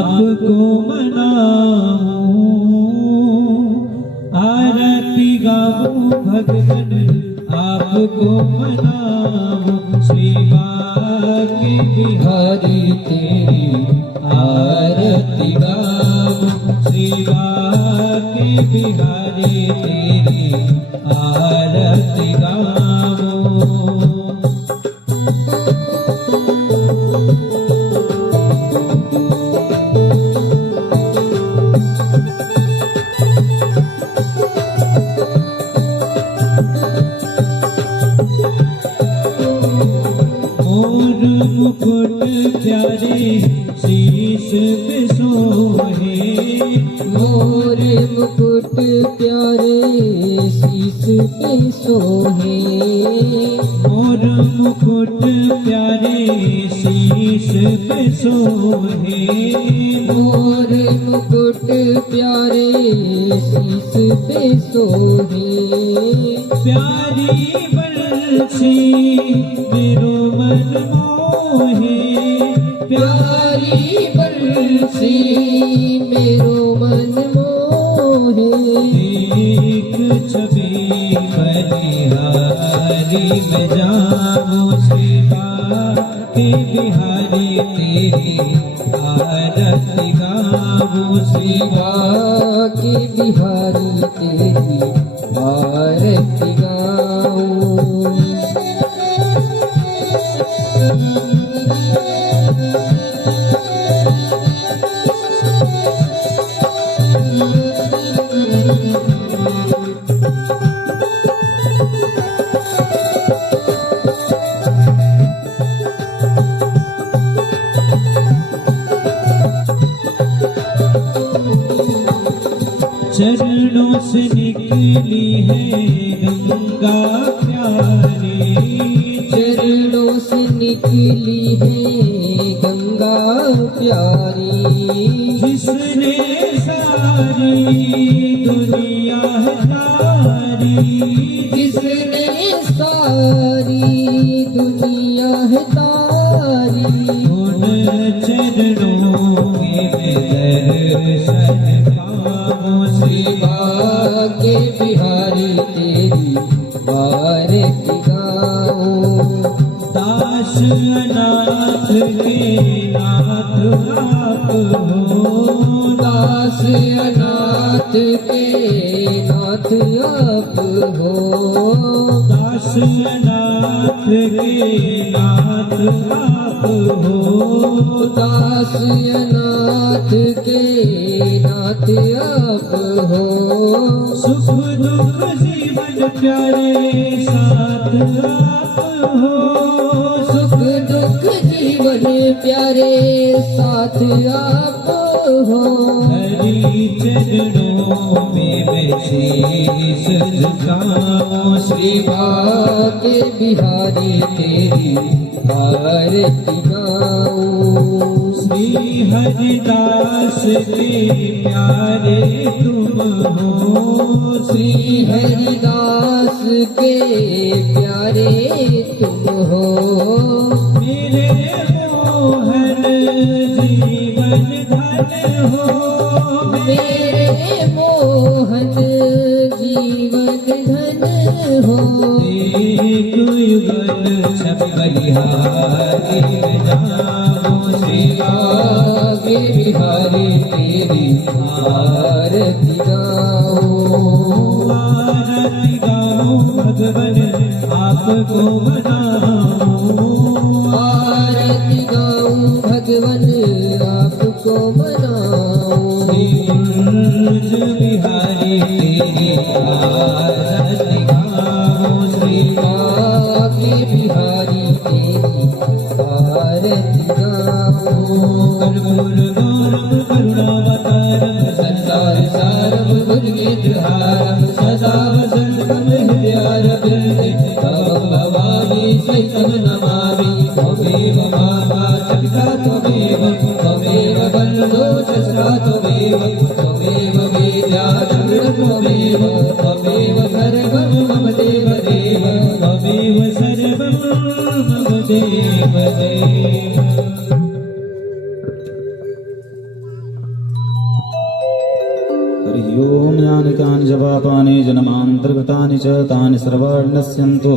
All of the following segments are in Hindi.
आपको मनाऊं, आरती गाऊं भगवन आपको मनाऊं। श्री बांके बिहारी तेरी आरती गाऊं, श्री बांके बिहारी तेरी आरती गाऊं। मोर मुकुट प्यारे शीश पे सोहे, मोर मुकुट प्यारे शीश पे सोहे। मोर मुकुट प्यारे शीश पे सोहे, मोर मुकुट प्यारे शीश पे सोहे। प्यारी बंसी मेरो मन मोहे, प्यारी बंसी मेरो मन मोहे। एक छवि बलिहारी में जाऊं, श्री बांके बिहारी तेरी आरती गाऊं। श्री बांके बिहारी तेरी आरती गाऊं। चरणों से निकली है गंगा प्यारी, चरणों से निकली है गंगा प्यारी। जिसने सारी दुनिया तारी, जिसने सारी दुनिया है तारी। उन चरणों में दर्शन पाऊं, श्री बांके बिहारी तेरी आरती गाऊं। दास अनाथ के नाथ आप हो, दास अनाथ के नाथ आप हो। दास अनाथ के नाथ आप हो, दास अनाथ के नाथ आप हो। सुख दुख जीवन प्यारे साथ आप हो, सुख दुख जीवन प्यारे साथ आप हो। हरि चरणों में मैं शीश झुकाऊं, श्री बांके बिहारी तेरी आरती गाऊं। श्री हरिदास के प्यारे तुम हो, श्री हरिदास के प्यारे तुम हो। मेरे मोहन जीवन धन हो, मेरे मोहन जीवन धन हो। एक युगल छप बलिहारी में जाऊं, श्री बांके बिहारी तेरी आरती गाऊं। आरती गाऊं भगवन आपको मनाऊं, आरती गाऊं भगवन आपको मनाऊं। श्री ब्रज बिहारी तेरी आरती गाऊं, श्री बांके बिहारी तेरी आरती गाऊं। कर्पूर गौरम करुणावतारम संसार सारम भुजगेन्द्रहारम सदा वसंतम हृदयारविंदे तव भवानी सहितं नमामि। त्वमेव माता पिता त्वमेव, त्वमेव बन्धो शस्त्रा त्वमेव, त्वमेव वेद्या त्वमेव, त्वमेव सर्वं मम देव देव, त्वमेव सर्वं मम देव देव। हरि ओम यानि कानि जपापानि जन्मान्तर्गतानि च तानि सर्वाणि नश्यन्तु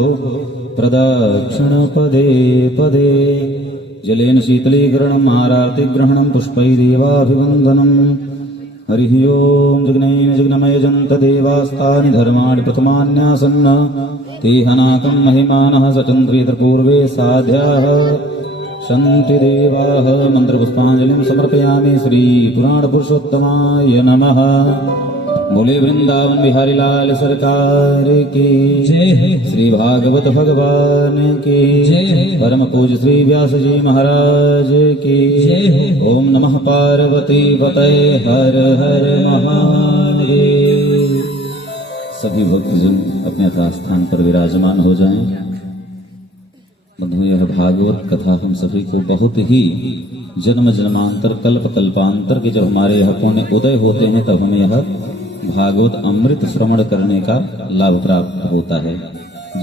प्रदक्षिणपदे पदे जलेन शीतलीकरणम् आरातिग्रहणम् पुष्पैदेवाभिवन्दनम् हरिः ओम जग्नेन जग्नमयजन्तदेवास्तानि धर्माणि प्रथमान्यासन्न ते हनाकम् महिमानः सचन्द्रेतपूर्वे साध्याः सन्ति देवाः मन्त्रपुष्पाञ्जलिं समर्पयामि श्रीपुराणपुरुषोत्तमाय नमः। बोले वृंदावन बिहारी लाल सरकार की जय। श्री भागवत भगवान की जय। परम पूज्य श्री व्यास जी महाराज की जय। ओम नमः पार्वती पतये हर हर महादेव। सभी भक्तजन अपने यथा स्थान पर विराजमान हो जाएं। बंधु, यह भागवत कथा हम सभी को बहुत ही जन्म जन्मांतर कल्प कल्पांतर के जब हमारे यह पुण्य उदय होते हैं तब हमें यह भागवत अमृत श्रवण करने का लाभ प्राप्त होता है।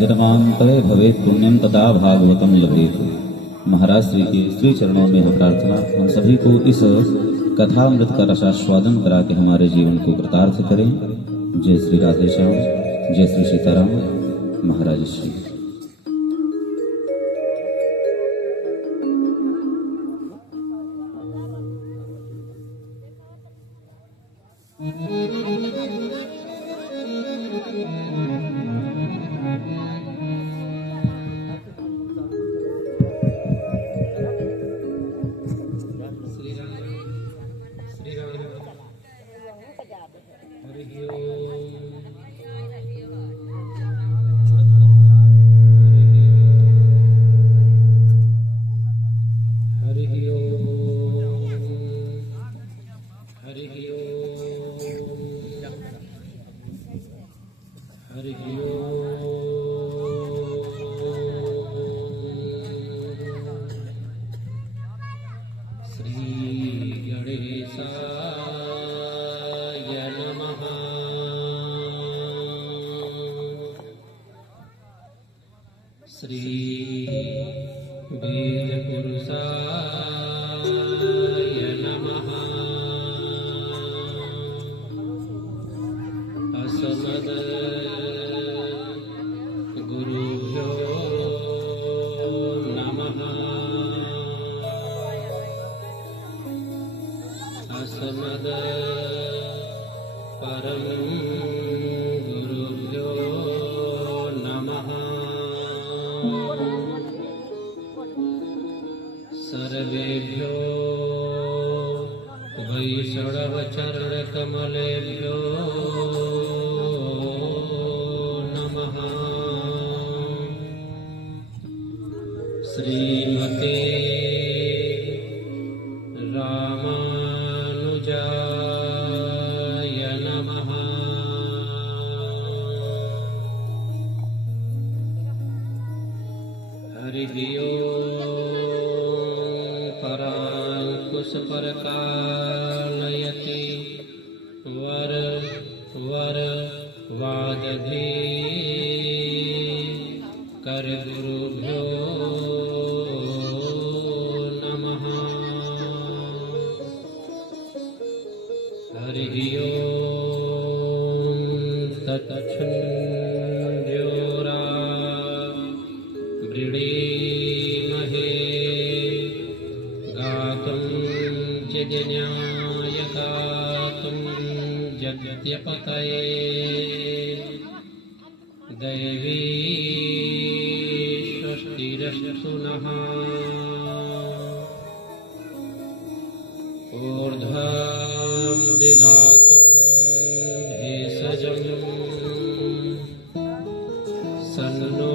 जन्मांतरे भवेत् पुण्यम तथा भागवतम लभेत। महाराज श्री के श्री चरणों में यह प्रार्थना हम सभी को इस कथा अमृत का रसास्वादन करा के हमारे जीवन को कृतार्थ करें। जय श्री राधे श्याम, जय श्री सीताराम। महाराज श्री सर्वेभ्यो वैष्णवचरणकमलेभ्यो नमः। श्रीमते रामानुजाय नमः। हरिः परकालयति वर वर वादधे कर गुरुभ्यो नमः। हरिः ओम तत्छुन्द्योरा वृणीमहे गातुं जज्ञाय गातुं जगत्यपतये दैवी स्वस्तिरस्तु नः। ऊर्ध्वं दिगातुं भेषजं सन्नो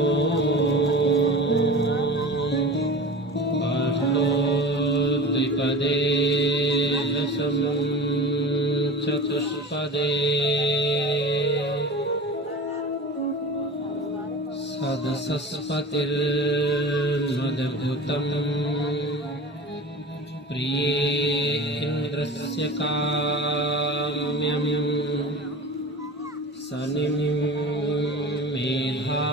द्विपदे दशमं चतुष्पदे सदसस्पतिर्मदभूतं प्रिये इन्द्रस्य काम्यं सनिं मेधा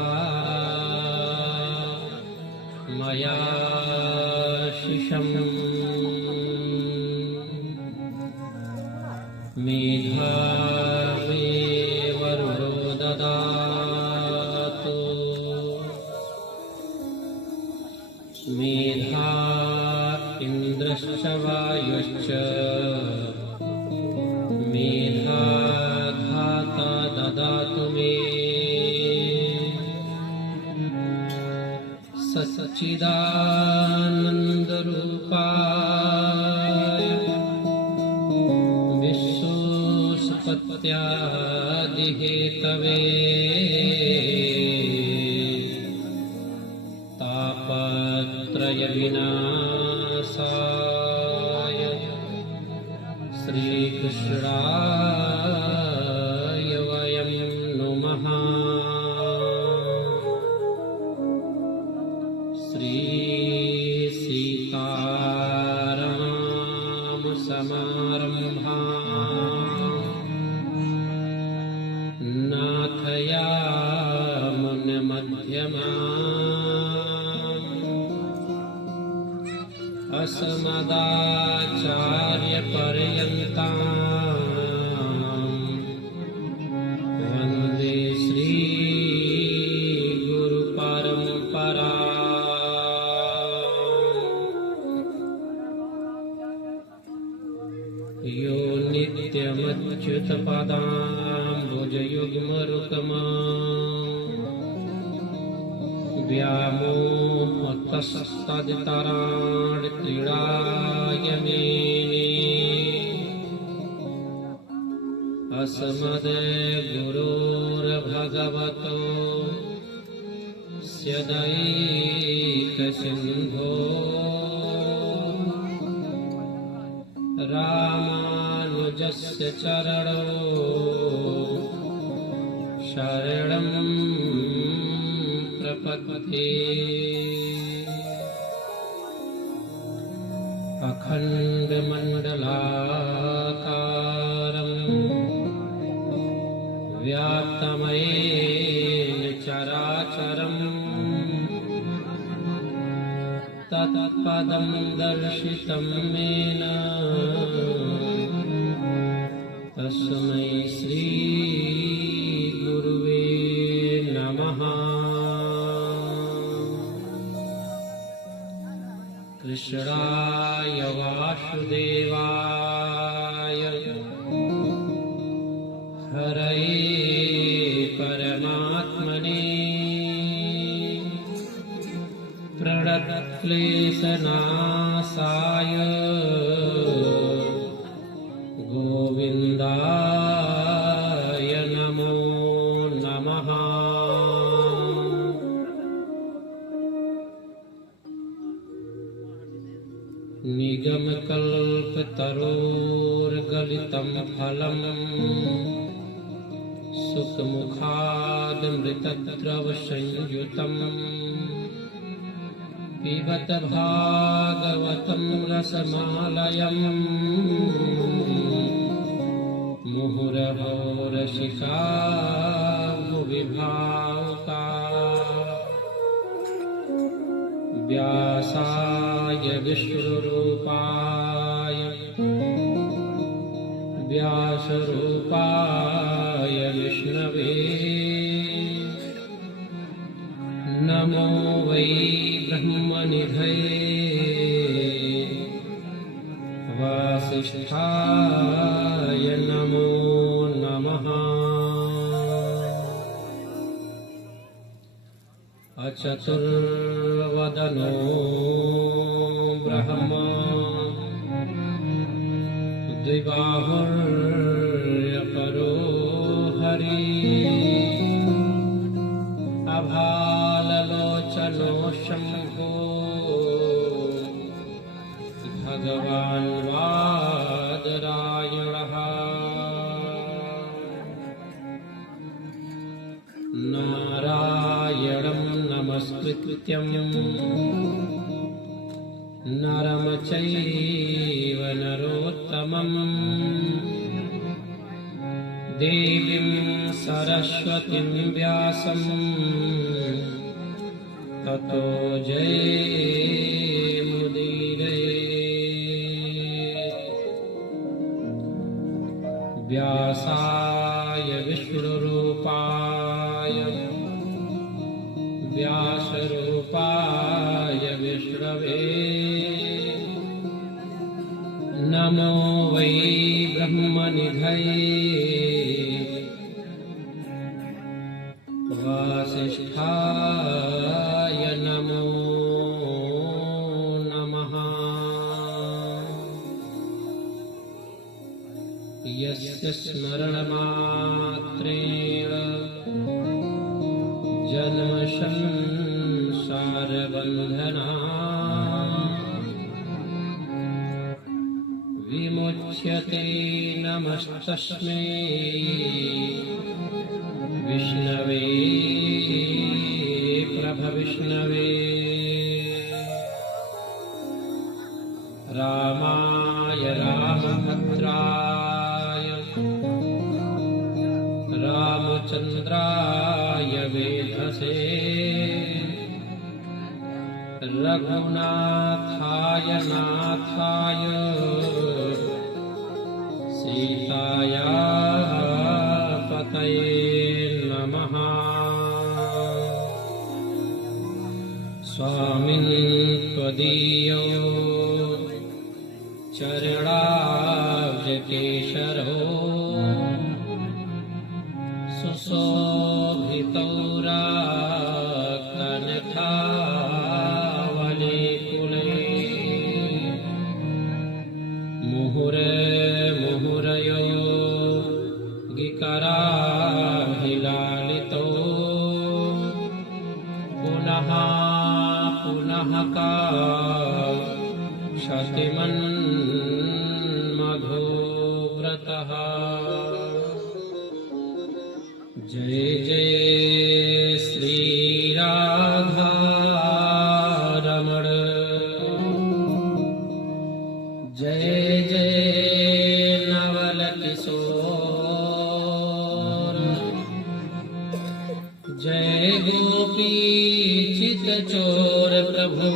मया शिशं मेधा च मेधाधाता ददातु मे सच्चिदानन्दरूपाय विश्वोत्पत्त्यादिहेतवे तापत्रयविनाशाय श्रीकृष्णाय वयं नुमः। श्रीसीतारामसमारम्भाम् नाथयामुनमध्यमाम् अस्मदाचार्यपर्यन्ताम् वन्दे श्रीगुरुपरम्पराम्। यो नित्यमच्युतपदाम्बुजयुग्मरुक्मा व्यामोहतस्तदितराणि तृणाय मेने अस्मद्गुरोर्भगवतो स्यदैकसिन्धो रामानुजस्य चरणौ शरणं प्रपद्ये। अखण्डमण्डलाकारं व्याप्तमयेन चराचरम् तत्पदं दर्शितं येन तस्मै श्री गुरुवे नमः। कृष्णाय वासुदेवाय हरये परमात्मने प्रणतक्लेशनाशाय गोविन्दाय नमो नमः। निगमकल्पतरोर्गलितं फलम् सुखमुखादमृतद्रवसंयुतम् पिबत भागवतं रसमालयम् मुहुरहो रसिका भुवि भावुका। व्यासाय विष्णुरूपाय व्यासरूपाय विष्णवे नमो वै ब्रह्मनिधये वासिष्ठाय नमो नमः। अचतुर्वदनो ब्रह्मा द्विबाहुर्यपरो हरिः अभाललोचनो शम्भो भगवान् वादरायणः। नारायणं नमस्कृत्यं नरं चैव नरोत्तमं देवीं सरस्वतीं व्यासं ततो जयमुदीरये। व्यासाय विष्णुरूपाय व्यासरूपाय विष्णवे नमो नमो वै ब्रह्मनिधये वासिष्ठाय नमो नमः। यस्य स्मरणमात्रेण जन्मसंसारबन्धना विमुच्यते नमस्तस्मै विष्णवे प्रभविष्णवे। रामाय रामभद्राय रामचन्द्राय वेधसे रघुनाथाय नाथाय सीताया पतये नमः। स्वामिन् त्वदीयो चरणाब्जकेशरो सुशोभितौ राकनखावलीकुले मुहुरयो गिकराभिलालितो पुनः पुनः क्षतिमन्मधुव्रतः। जय जय श्री राधारमण जय जय नवल किशोर जय गोपी चित चोर प्रभु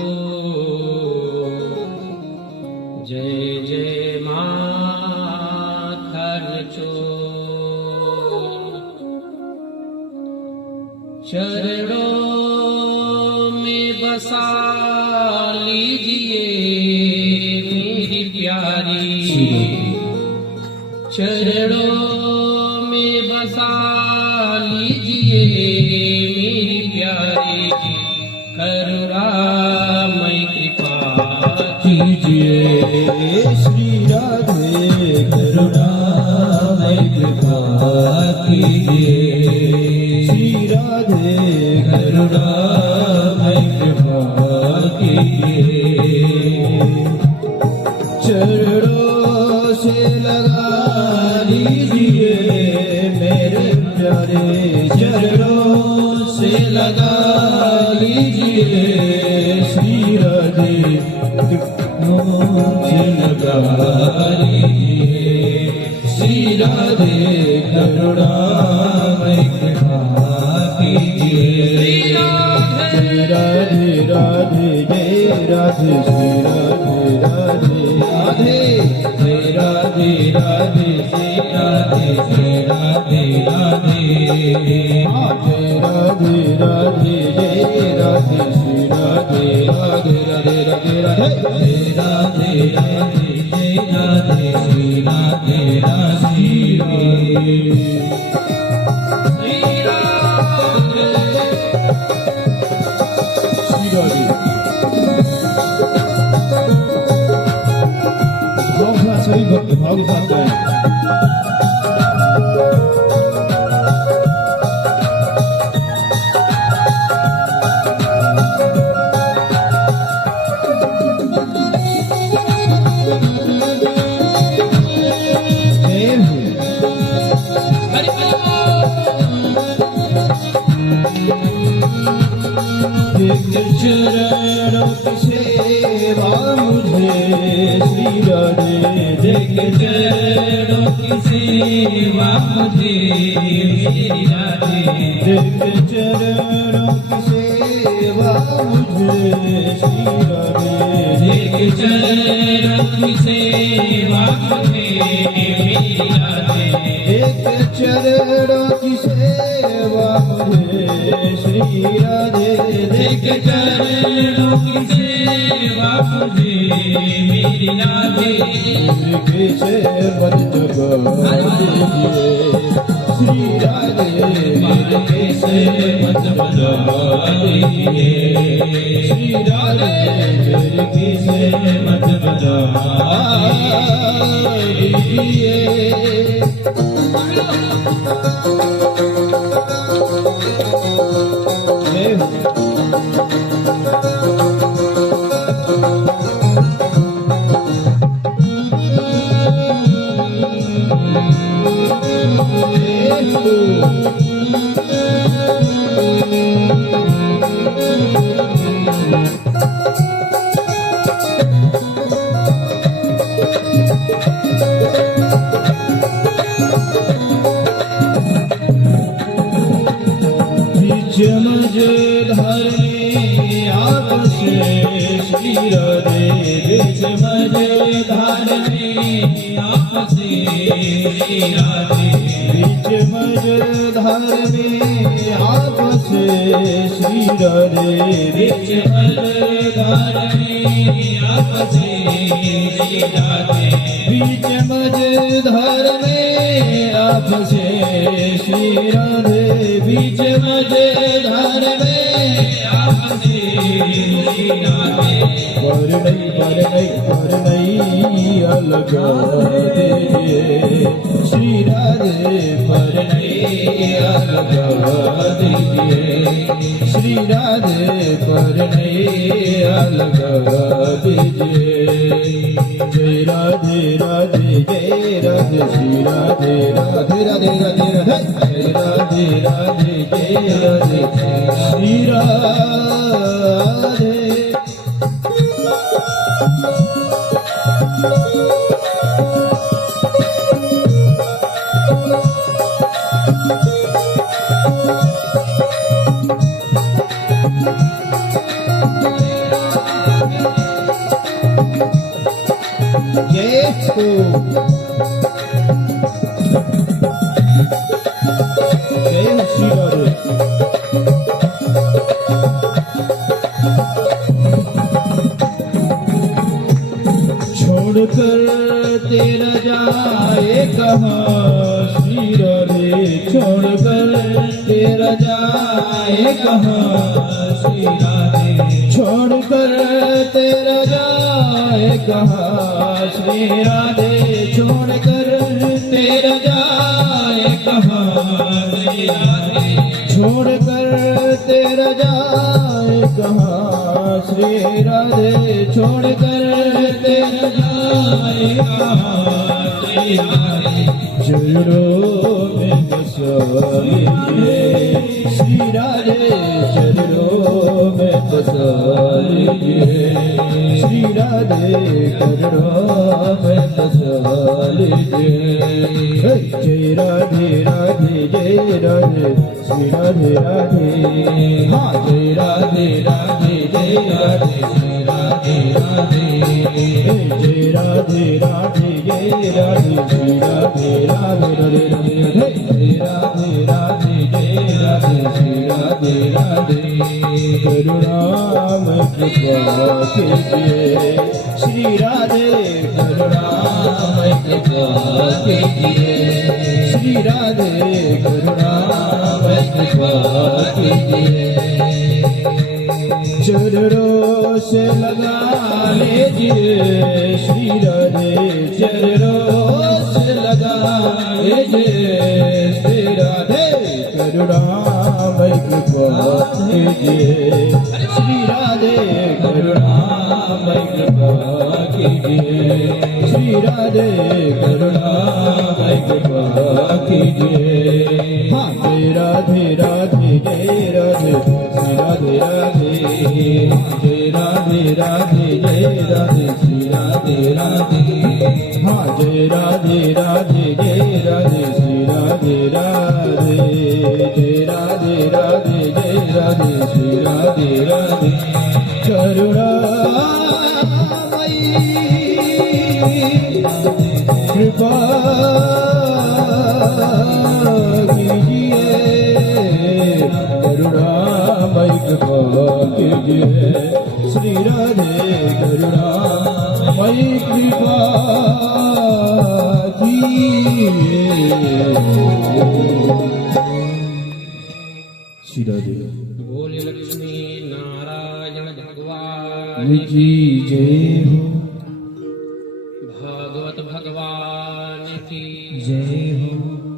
जय जय माखन चोर। चरणों में बसा लीजिए मेरी प्यारी चरणों में बसा लीजिए मेरी प्यारी करुणामय कृपा कीजिए श्री राधे करुणामय कृपा कीजिए श्री राधे करुणामय कृपा कीजिए। चरणों से लगा लीजिए मेरे प्यारे चरणों से लगा लीजिए श्री राधे से लगा लीजिए श्री राधे करुणामय कृपा कीजिए। राधे राधे जय राधे श्री राधे राधे राधे जय राधे राधे श्री राधे श्री राधे राधे जय राधे राधे जय राधे श्री राधे राधे राधे राधे राधे जय राधे राधे जय राधे श्री राधे राधे सभी भक्त भाव के साथ गाएं। चरणों की सेवा मुझे श्री राधे देख चरणों की सेवा मुझे मेरी राधे देख चरणों की सेवा मुझे श्री राधे देख चरणों की सेवा मुझे मेरी राधे देख चरणों की सेवा मुझे श्री राधे देख चरणों की सेवा आपसे मेरी राधे कैसे मत जगा दीजिए श्री राधे मेरे कैसे मत बजा दीजिए श्री राधे मेरे कैसे मत बजा दीजिए मुझे धरने आपसे श्री राधे बीच मुझे धरने आपसे श्री राधे बीच मुझे धरने आपसे श्री राधे बीच धारने आपसे श्री राधे बीच मुझे धरने आपसे श्री राधे बीच मुझे धरने आपसे श्री राधे पर नहीं अलग दीजिए श्री राधे पर नहीं अलग दीजिए श्री राधे पर नहीं अलग दीजिए जय राधे राधे जय राधे श्री राधे राधे राधे राधे राधे जय राधे राधे जय राधे श्री राधे जय हो जय श्री राधे छोड़कर तेरा जाए कहाँ श्री राधे छोड़कर तेरा जाए कहाँ श्री राधे छोड़कर तेरा जाए कहाँ श्री राधे छोड़कर तेरा जाए कहाँ श्री राधे छोड़कर तेरा जाए कहाँ श्री राधे छोड़कर तेरा जाए कहाँ श्री राधे चरणों में बसा लीजिए श्री राधे चरणों में बसा लीजिए श्री राधे चरणों में बसा लीजिए जय राधे राधे जय राधे श्री राधे राधे हाँ जय राधे राधे जय राधे श्री राधे राधे जय राधे राधे जय राधे श्री राधे राधे राधे राधे जय राधे राधे जय राधे श्री राधे राधे करुणामय कृपा कीजिए श्री राधे करुणामय कृपा कीजिए श्री राधे करुणामय कृपा कीजिए चरणों से लगा लीजिए श्री राधे चरणों से लगा लीजिए श्री राधे करुणामय कृपा कीजिए श्री राधे करुणामय कृपा कीजिए श्री राधे करुणामय कृपा कीजिए हाँ जय राधे राधे जय राधे श्री राधे राधे जय राधे राधे जय राधे श्री राधे राधे हाँ जय राधे राधे जय राधे श्री राधे राधे जय राधे राधे जय राधे श्री राधे राधे करुणामयी कृपा कीजिए करुणामय कृपा कीजिए श्री राधे कृपा कीजिए। बोले लक्ष्मी नारायण भगवान की जय हो, भागवत भगवान की जय हो,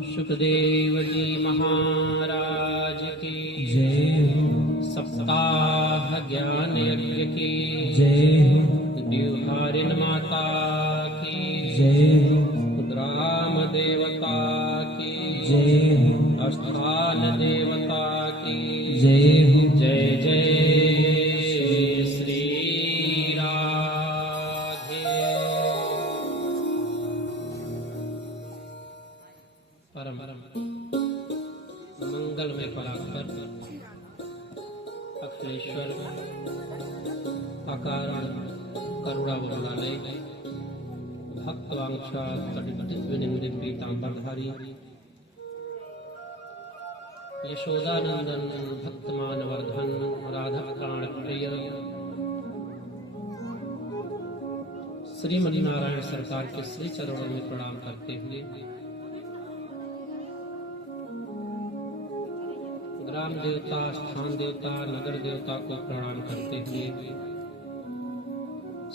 सुखदेव जी महाराज की जय हो, सप्ताह ज्ञान यज्ञ की जय हो, द्युहारिन माता की जय हो, ग्राम देवता की जय हो, स्थान देवता की जय हो। जय जय श्री राधे। परम मंगल में परात्पर अखिलेश्वर अकारण करुणा वरुणालय भक्तवांक्षा कटिविनिंदित पीतांबरधारी यशोदानंदन भक्तमान वर्धन राधा प्राण प्रिय श्रीमती नारायण सरकार के श्री चरणों में प्रणाम करते हुए ग्राम देवता, स्थान देवता, नगर देवता को प्रणाम करते हुए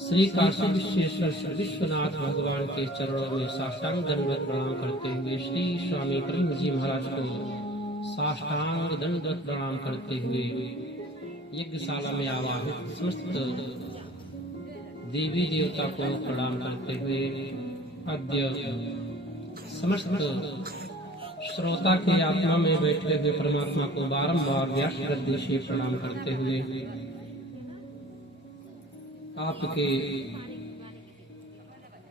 श्री काशी विश्वेश्वर श्री विश्वनाथ भगवान के चरणों में साष्टांग दंडवत प्रणाम करते हुए श्री स्वामी प्रेम जी महाराज को साष्टांग दंडवत प्रणाम करते हुए यज्ञशाला में आवाहित समस्त देवी देवता को प्रणाम करते हुए अद्य समस्त श्रोता के आत्मा में बैठे हुए परमात्मा को बारंबार व्यास गद्दी से प्रणाम करते हुए आपके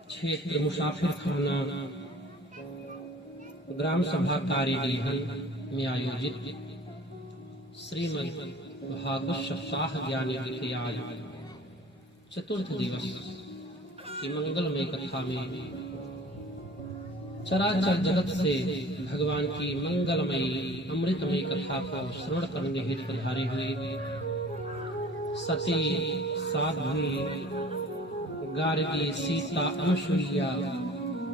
क्षेत्र मुसाफिर खाना ग्राम सभा कार्यगृह में आयोजित श्रीमद् भागवत सप्ताह ज्ञान यज्ञ के आज चतुर्थ दिवस की मंगलमय कथा में चराचर जगत से भगवान की मंगलमयी अमृतमयी कथा को श्रवण करने हेतु पधारे हुए सती, साध्वी, गार्गी, सीता, अनुसुईया,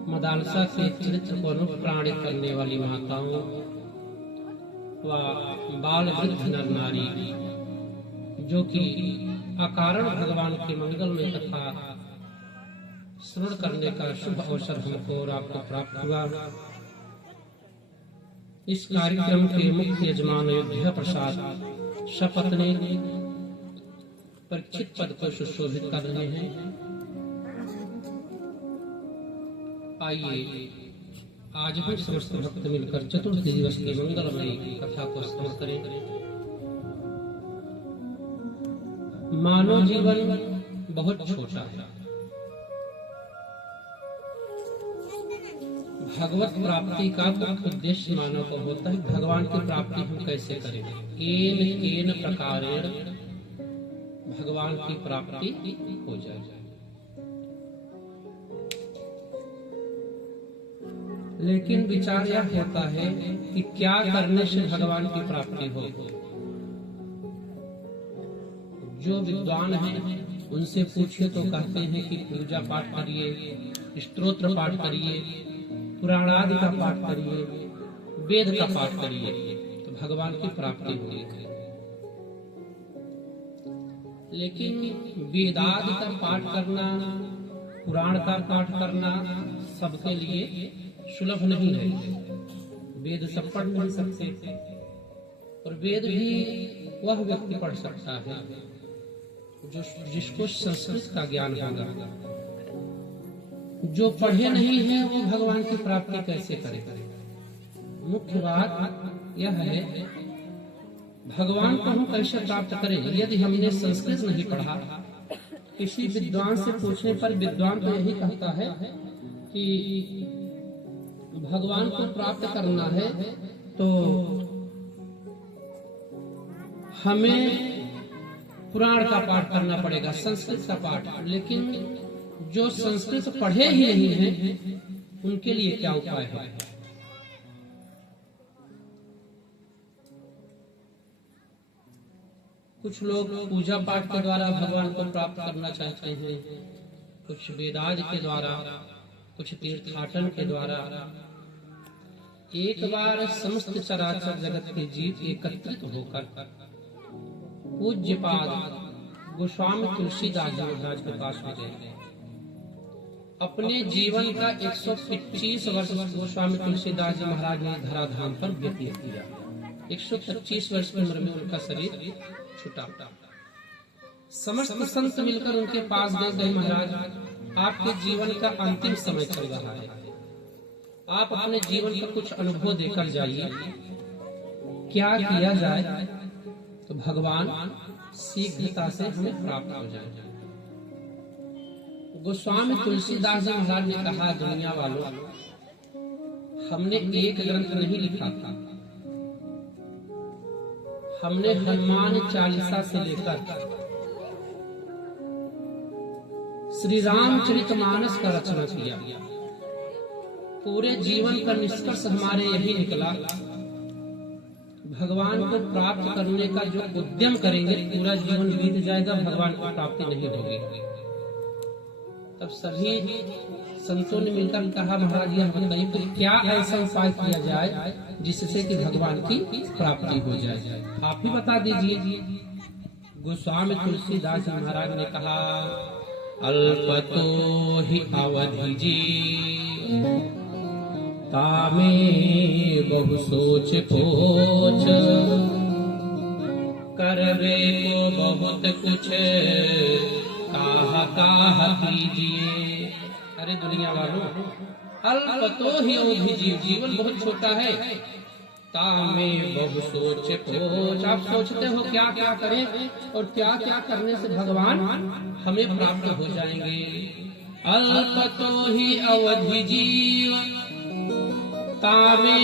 मदालसा के चरित्र को अनुप्राणित करने वाली माताओं व बाल वृद्ध नर नारी जो कि अकारण भगवान के मंगल में कथा श्रवण करने का शुभ अवसर हमको और आपको प्राप्त हुआ। इस कार्यक्रम के मुख्य यजमान अयोध्या प्रसाद शपथ ने परीक्षित पद को सुशोभित कर रहे हैं। आइए आज हम समस्त भक्त मिलकर चतुर्थ दिवस की मंगलमयी कथा को श्रवण करें। मानव जीवन बहुत छोटा है। भगवत प्राप्ति का मुख्य उद्देश्य मानव को होता है भगवान की प्राप्ति हम कैसे करें, केन केन प्रकारेण भगवान की प्राप्ति हो जाए। लेकिन विचार यह होता है कि क्या करने से भगवान की प्राप्ति हो। जो विद्वान हैं उनसे पूछिए तो कहते हैं कि पूजा पाठ करिए, स्तोत्र पाठ करिए, पुराण आदि का पाठ करिए, वेद का पाठ करिए तो भगवान की प्राप्ति होगी। लेकिन वेदादि का पाठ करना, पुराण का पाठ करना सबके लिए सुलभ नहीं है। वेद सब पढ़ नहीं सकते और वेद भी वह व्यक्ति पढ़ सकता है जो जिसको संस्कृत का ज्ञान होगा। जो पढ़े नहीं है वो भगवान की प्राप्ति कैसे करे। मुख्य बात यह है भगवान को हम कैसे प्राप्त करें। यदि हमने संस्कृत नहीं पढ़ा, किसी विद्वान से पूछने पर विद्वान तो यही कहता है कि भगवान को प्राप्त करना है तो हमें पुराण का पाठ करना पड़ेगा, संस्कृत का पाठ। लेकिन जो संस्कृत पढ़े ही नहीं है उनके लिए क्या उपाय है। कुछ लोग पूजा पाठ के द्वारा भगवान को प्राप्त करना चाहते हैं, कुछ वेदाज के द्वारा, कुछ तीर्थाटन के द्वारा एक बार समस्त चराचर जगत के जीव एकत्रित होकर पूज्यपाद गोस्वामी तुलसीदास जी महाराज के पास में गए। अपने जीवन का 125 वर्ष गोस्वामी तुलसीदास जी महाराज ने धराधाम पर व्यतीत किया। 125 वर्ष की उम्र में उनका शरीर छूटा। समस्त संत मिलकर उनके पास गए, महाराज आपके जीवन का अंतिम समय चल रहा है, आप अपने जीवन का कुछ अनुभव देकर जाइए, क्या किया जाए तो भगवान शीघ्रता से हमें प्राप्त हो जाए। गोस्वामी तुलसीदास जी महाराज ने कहा, दुनिया वालों, हमने एक ग्रंथ नहीं लिखा था, हमने हनुमान चालीसा से लेकर श्री रामचरितमानस का रचना किया। पूरे जीवन का निष्कर्ष हमारे यही निकला, भगवान को प्राप्त करने का जो उद्यम करेंगे पूरा जीवन बीत जाएगा, भगवान को प्राप्ति नहीं होगी। तब सभी संतों ने मिलकर कहा, महाराज यह बताइए तो क्या ऐसा उपाय किया जाए जिससे कि भगवान की प्राप्ति हो जाए, आप ही बता दीजिए। गोस्वामी तुलसीदास जी महाराज ने कहा, अल्पतो हि अवधि जीव तामे बहु सोच पोच, करवे को बहुत कुछ काह कीजिए। अरे दुनिया वालों, अल्पतो ही अवधि जीव, जीवन बहुत छोटा है, तामे बहु सोच पोच, आप सोचते हो क्या क्या करें और क्या क्या करने से भगवान हमें प्राप्त हो जाएंगे। अल्पतो ही अवधि जीव तामे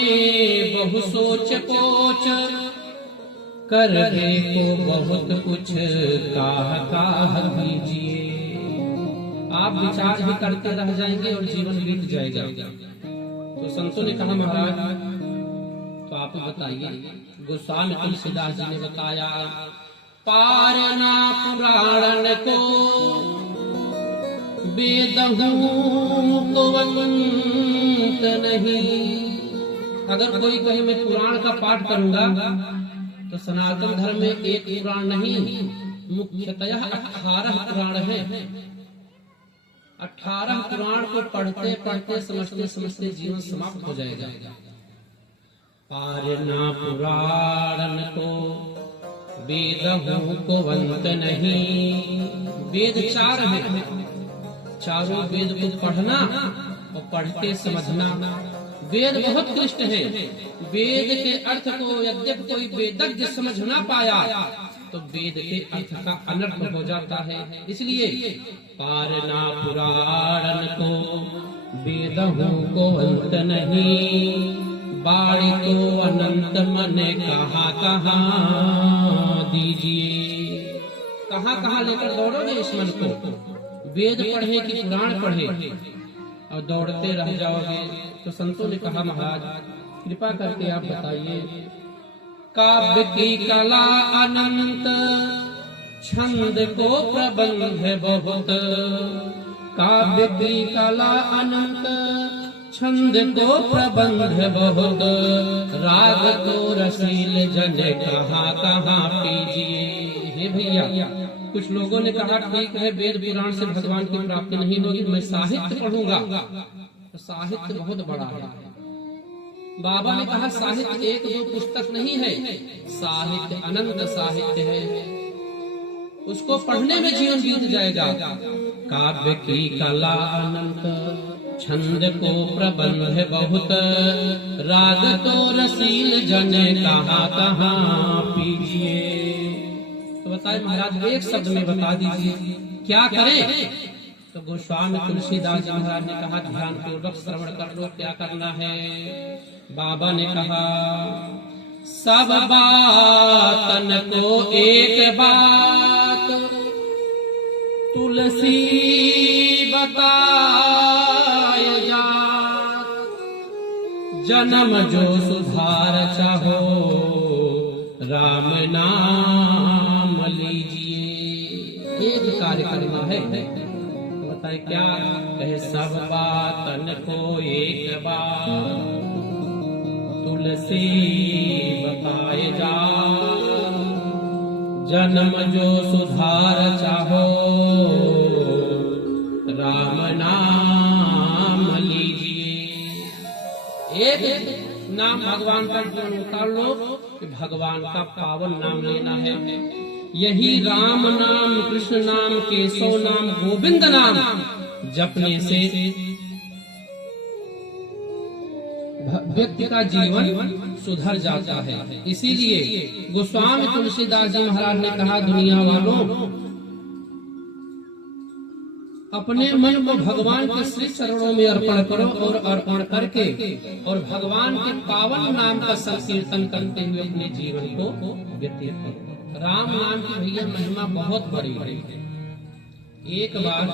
बहु सोच पोच, करवे को बहुत कुछ काह कीजिए। आप विचार भी करते रह जाएंगे और जीवन बीत जाएगा। तो संतों ने कहा, महाराज तो आप बताइए। गोस्वामी तुलसीदास जी ने बताया, पारना पुराण को वेदहूं को अंत नहीं। अगर कोई कहे मैं पुराण का पाठ करूंगा तो सनातन धर्म में एक पुराण नहीं, मुख्यतः 18 पुराण है। 18 पुराण को पढ़ते पढ़ते समझते समझते जीवन समाप्त हो जाएगा। पारना पुराण को वेदहूं को अंत नहीं। वेद 4 है, चारों वेद को पढ़ना और पढ़ के समझना। वेद बहुत क्लिष्ट है, वेद के अर्थ को यद्यपि कोई वेदज्ञ समझ ना पाया तो वेद के अर्थ का अनर्थ हो जाता है। इसलिए पारना पुराण को वेदहूं को अंत नहीं, बाड़ी तो अनंत मन कहाँ दीजिए। कहाँ लेकर दौड़ोगे इस मन को? वेद पढ़े कि पुराण पढ़े और दौड़ते रह जाओगे। तो संतों ने कहा, महाराज कृपा करके आप बताइए, काव्य की कला अनंत, छंद को प्रबंध है बहुत। काव्य की कला अनंत, छंद को प्रबंध बहुत। राग तो रसील जन कहाँ पीजिए। हे भैया, कुछ लोगों ने कहा ठीक है वेद पुराण से भगवान की प्राप्ति नहीं होगी, मैं साहित्य पढ़ूंगा। तो साहित्य बहुत बड़ा है। बाबा ने कहा साहित्य 1-2 पुस्तक नहीं है, साहित्य अनंत साहित्य है, उसको पढ़ने में जीवन बीत जाएगा। काव्य की कला अनंत, छंद को प्रबंध बहुत। राग तो रसील जन कहाँ पीजिए। तो बताए महाराज एक शब्द में बता दीजिए क्या करें। तो गोस्वामी तुलसीदास जी महाराज ने कहा, ध्यान पूर्वक श्रवण कर लो क्या करना है। बाबा ने कहा, सब बातन को एक बात तुलसी बताय जात। जन्म जो सुधार चाहो राम नाम लीजिए। एक कार्य करना है, है क्या कहे सब बातन को एक बार तुलसी बताए जा जन्म जो सुधार चाहो राम नाम लीजिए। एक नाम भगवान का उतार लो कि भगवान का पावन नाम लेना है। यही राम नाम, कृष्ण नाम, केशव नाम, गोविंद नाम जपने से व्यक्ति का जीवन सुधर जाता है। इसीलिए गोस्वामी तुलसीदास जी महाराज ने कहा, दुनिया वालों अपने मन को भगवान के श्री चरणों में अर्पण करो और अर्पण करके और भगवान के पावन नाम का संकीर्तन करते हुए अपने जीवन को व्यतीत करो। राम नाम की भैया महिमा बहुत बड़ी है। एक बार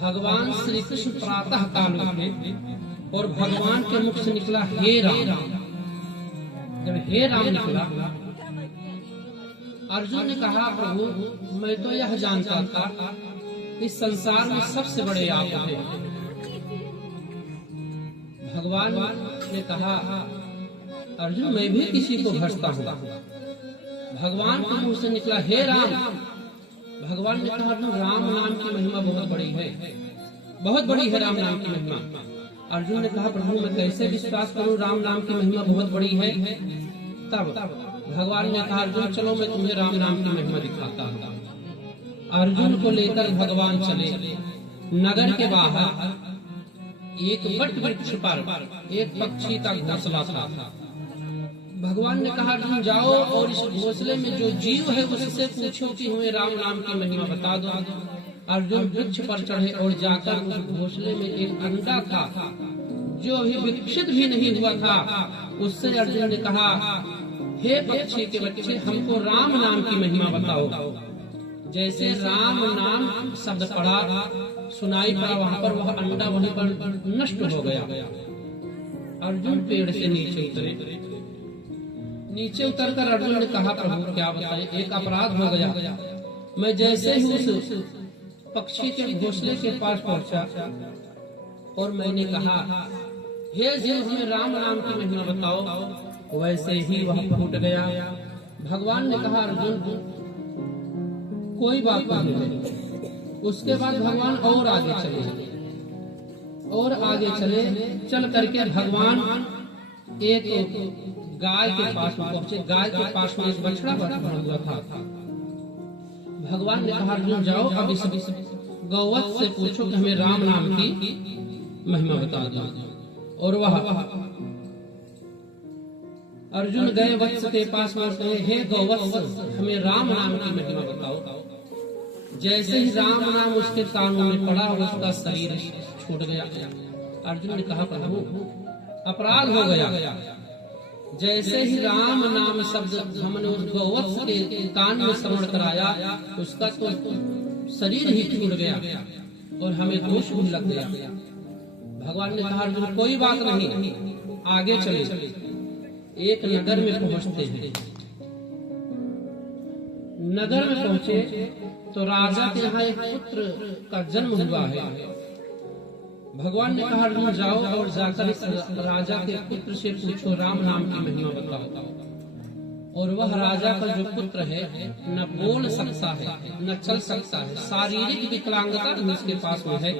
भगवान श्री कृष्ण प्रातः काल उठे और भगवान के मुख से निकला हे राम। जब हे राम निकला, अर्जुन ने कहा, प्रभु मैं तो यह जानता था इस संसार में सबसे बड़े आप हैं। भगवान ने कहा, अर्जुन मैं भी किसी को भजता हूँ। भगवान के मुंह से निकला हे राम। भगवान ने कहा, अर्जुन राम नाम की महिमा बहुत बड़ी है, बहुत बड़ी है राम नाम की महिमा। अर्जुन ने कहा, प्रभु मैं कैसे विश्वास करूं राम नाम की महिमा बहुत बड़ी है। तब भगवान ने कहा, अर्जुन चलो मैं तुम्हें राम नाम की महिमा दिखाता हूँ। अर्जुन को लेकर भगवान चले। नगर के बाहर एक वट वृक्ष पर एक पक्षी का घोंसला था। भगवान ने कहा, तुम जाओ और इस घोंसले में जो जीव है उससे पूछो कि हमें राम नाम की महिमा बता दो। अर्जुन वृक्ष पर चढ़े और जाकर उस घोंसले में एक अंडा था जो अभी विकसित भी नहीं हुआ था। उससे अर्जुन ने कहा, हे पक्षी के बच्चे हमको राम नाम की महिमा बताओ। जैसे राम नाम शब्द पड़ा सुनाई पड़ा, वहाँ पर वह अंडा वहीं पर नष्ट हो गया। अर्जुन पेड़ से नीचे उतरे। नीचे उतरकर अर्जुन ने कहा, प्रभु क्या बताएं, एक अपराध हो गया। मैं जैसे ही उस पक्षी के घोंसले के पास पहुंचा और मैंने कहा, हे जीव हमें राम नाम की महिमा बताओ, वैसे ही वह फूट गया। भगवान ने कहा, अर्जुन कोई बात नहीं है। उसके बाद भगवान और आगे चले। चल करके भगवान एक गाय के पास में पहुंचे। गाय के पास में एक बछड़ा बना हुआ था। भगवान ने कहा, अर्जुन जाओ अब इस गौवत से पूछो कि हमें राम नाम की महिमा बता दो। और वह अर्जुन गए वत्स के पास में कहे, हे गौवत्स हमें राम नाम की महिमा बताओ। जैसे ही राम नाम उसके कानों में पड़ा उसका शरीर छूट गया। अर्जुन ने कहा, प्रभु अपराध हो गया। जैसे ही राम नाम शब्द हमने उस गौवत्स के कान में श्रवण कराया, उसका तो शरीर ही छूट गया और हमें दोष भी लग गया। भगवान ने कहा, अर्जुन कोई बात नहीं, आगे चले। एक नगर में पहुंचते हैं। नगर में पहुंचे तो राजा के यहाँ एक पुत्र का जन्म हुआ है। भगवान ने कहा, अर्जुन जाओ और जाकर इस राजा के पुत्र से पूछो राम नाम की महिमा बताओ। और वह राजा का जो पुत्र है न बोल सकता है न चल सकता है, शारीरिक विकलांगता उसके पास में है।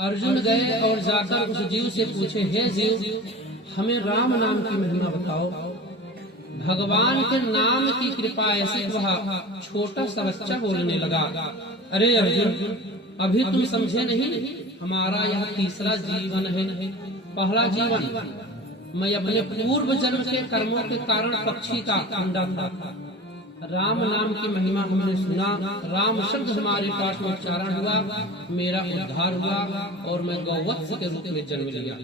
अर्जुन गए और जाकर उस जीव से पूछे, हे जीव हमें राम नाम की महिमा बताओ। भगवान के नाम की कृपा ऐसी वह छोटा सा बच्चा बोलने लगा, अरे अर्जुन अभी तुम समझे नहीं, हमारा यह तीसरा जीवन है। पहला जीवन मैं अपने पूर्व जन्म के कर्मों के कारण पक्षी का अंडा था। राम नाम की महिमा हमने सुना, राम शब्द हमारे पास में उच्चारण हुआ, मेरा उद्धार हुआ और मैं गौवत्स के रूप में जन्म लिया।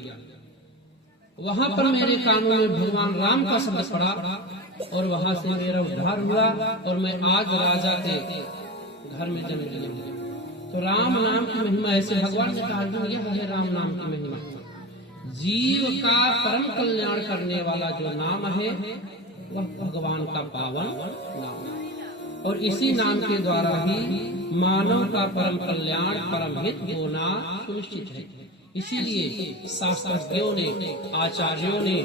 वहाँ पर मेरे कानों में भगवान राम का शब्द पड़ा और वहाँ से मेरा उद्धार हुआ और मैं आज राजा के घर में जन्म लिया। तो राम नाम की महिमा ऐसे भगवान ने कहा, यह है राम नाम की महिमा। जीव का परम कल्याण करने वाला जो नाम है वह भगवान का पावन नाम है। और इसी नाम के द्वारा ही मानव का परम कल्याण परम हित होना सुनिश्चित है। इसीलिए शास्त्रज्ञों ने, आचार्यों ने,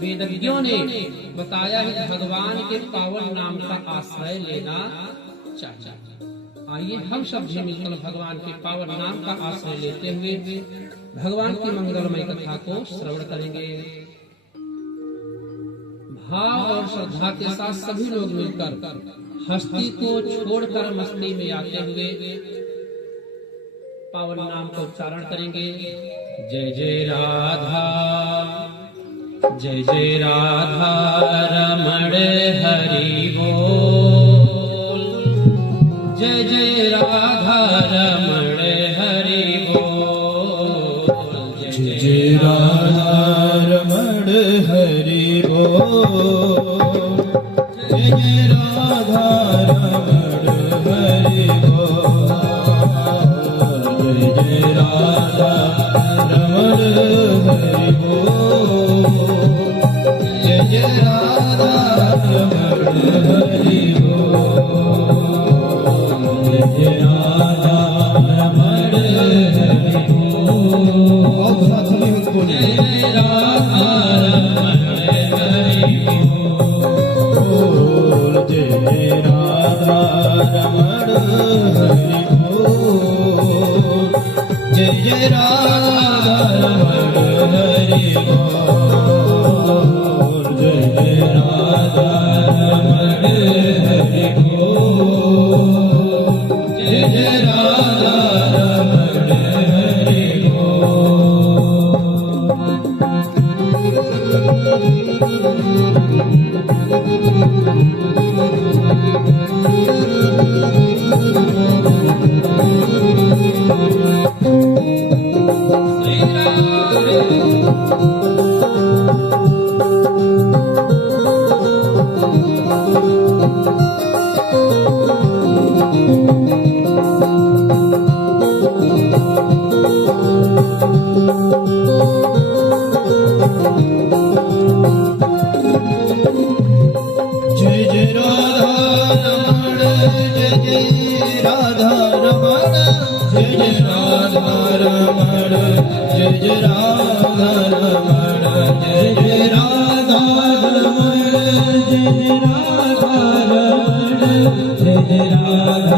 वेदज्ञों ने बताया है भगवान के पावन नाम का आश्रय लेना चाहिए। आइए हम सब भी मिलकर भगवान के पावन नाम का आश्रय लेते हुए भगवान की मंगलमय कथा को श्रवण करेंगे। भाव और श्रद्धा के साथ सभी लोग मिलकर हस्ती को छोड़कर मस्ती में आते हुए पावन नाम का उच्चारण करेंगे। जय जय राधा, जय जय राधा रमण हरि बोल, जय जय राधा रमण हरि बोल, जय जय राधा रमण हरि बोल, जय जय राधा रमण हरि बोल, जय जय राधा रमण हरि बोल, जय जय राधा रमण हरि बोल, जय जय राधा रमण हरि बोल, जय राधा रमण हरि बोल, जय जय राधा रमण हरि बोल, जय जय राधा रमण हरि बोल, जय जय राधा रमण हरि बोल, जय जय राधा रमण हरि जय जय राधा रमण, जय जय राधा रमण, जय जय राधा रमण, जय जय राधा रमण, जय जय राधा रमण, जय जय राधा रमण, जय जय राधा रमण, जय जय राधा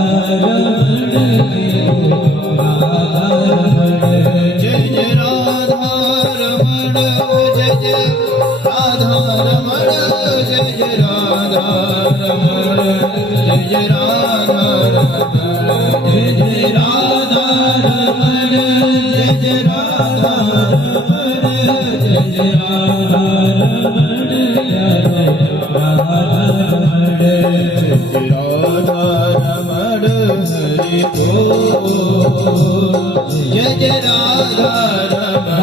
रमण, जय जय राधा रमण, जय जय राधा रमण, जय जय राधा रमण, जय जय राधा रमण, जय जय राधा रमण, जय जय राधा रमण, जय जय राधा रमण हरि बोल, जय जय राधा रमण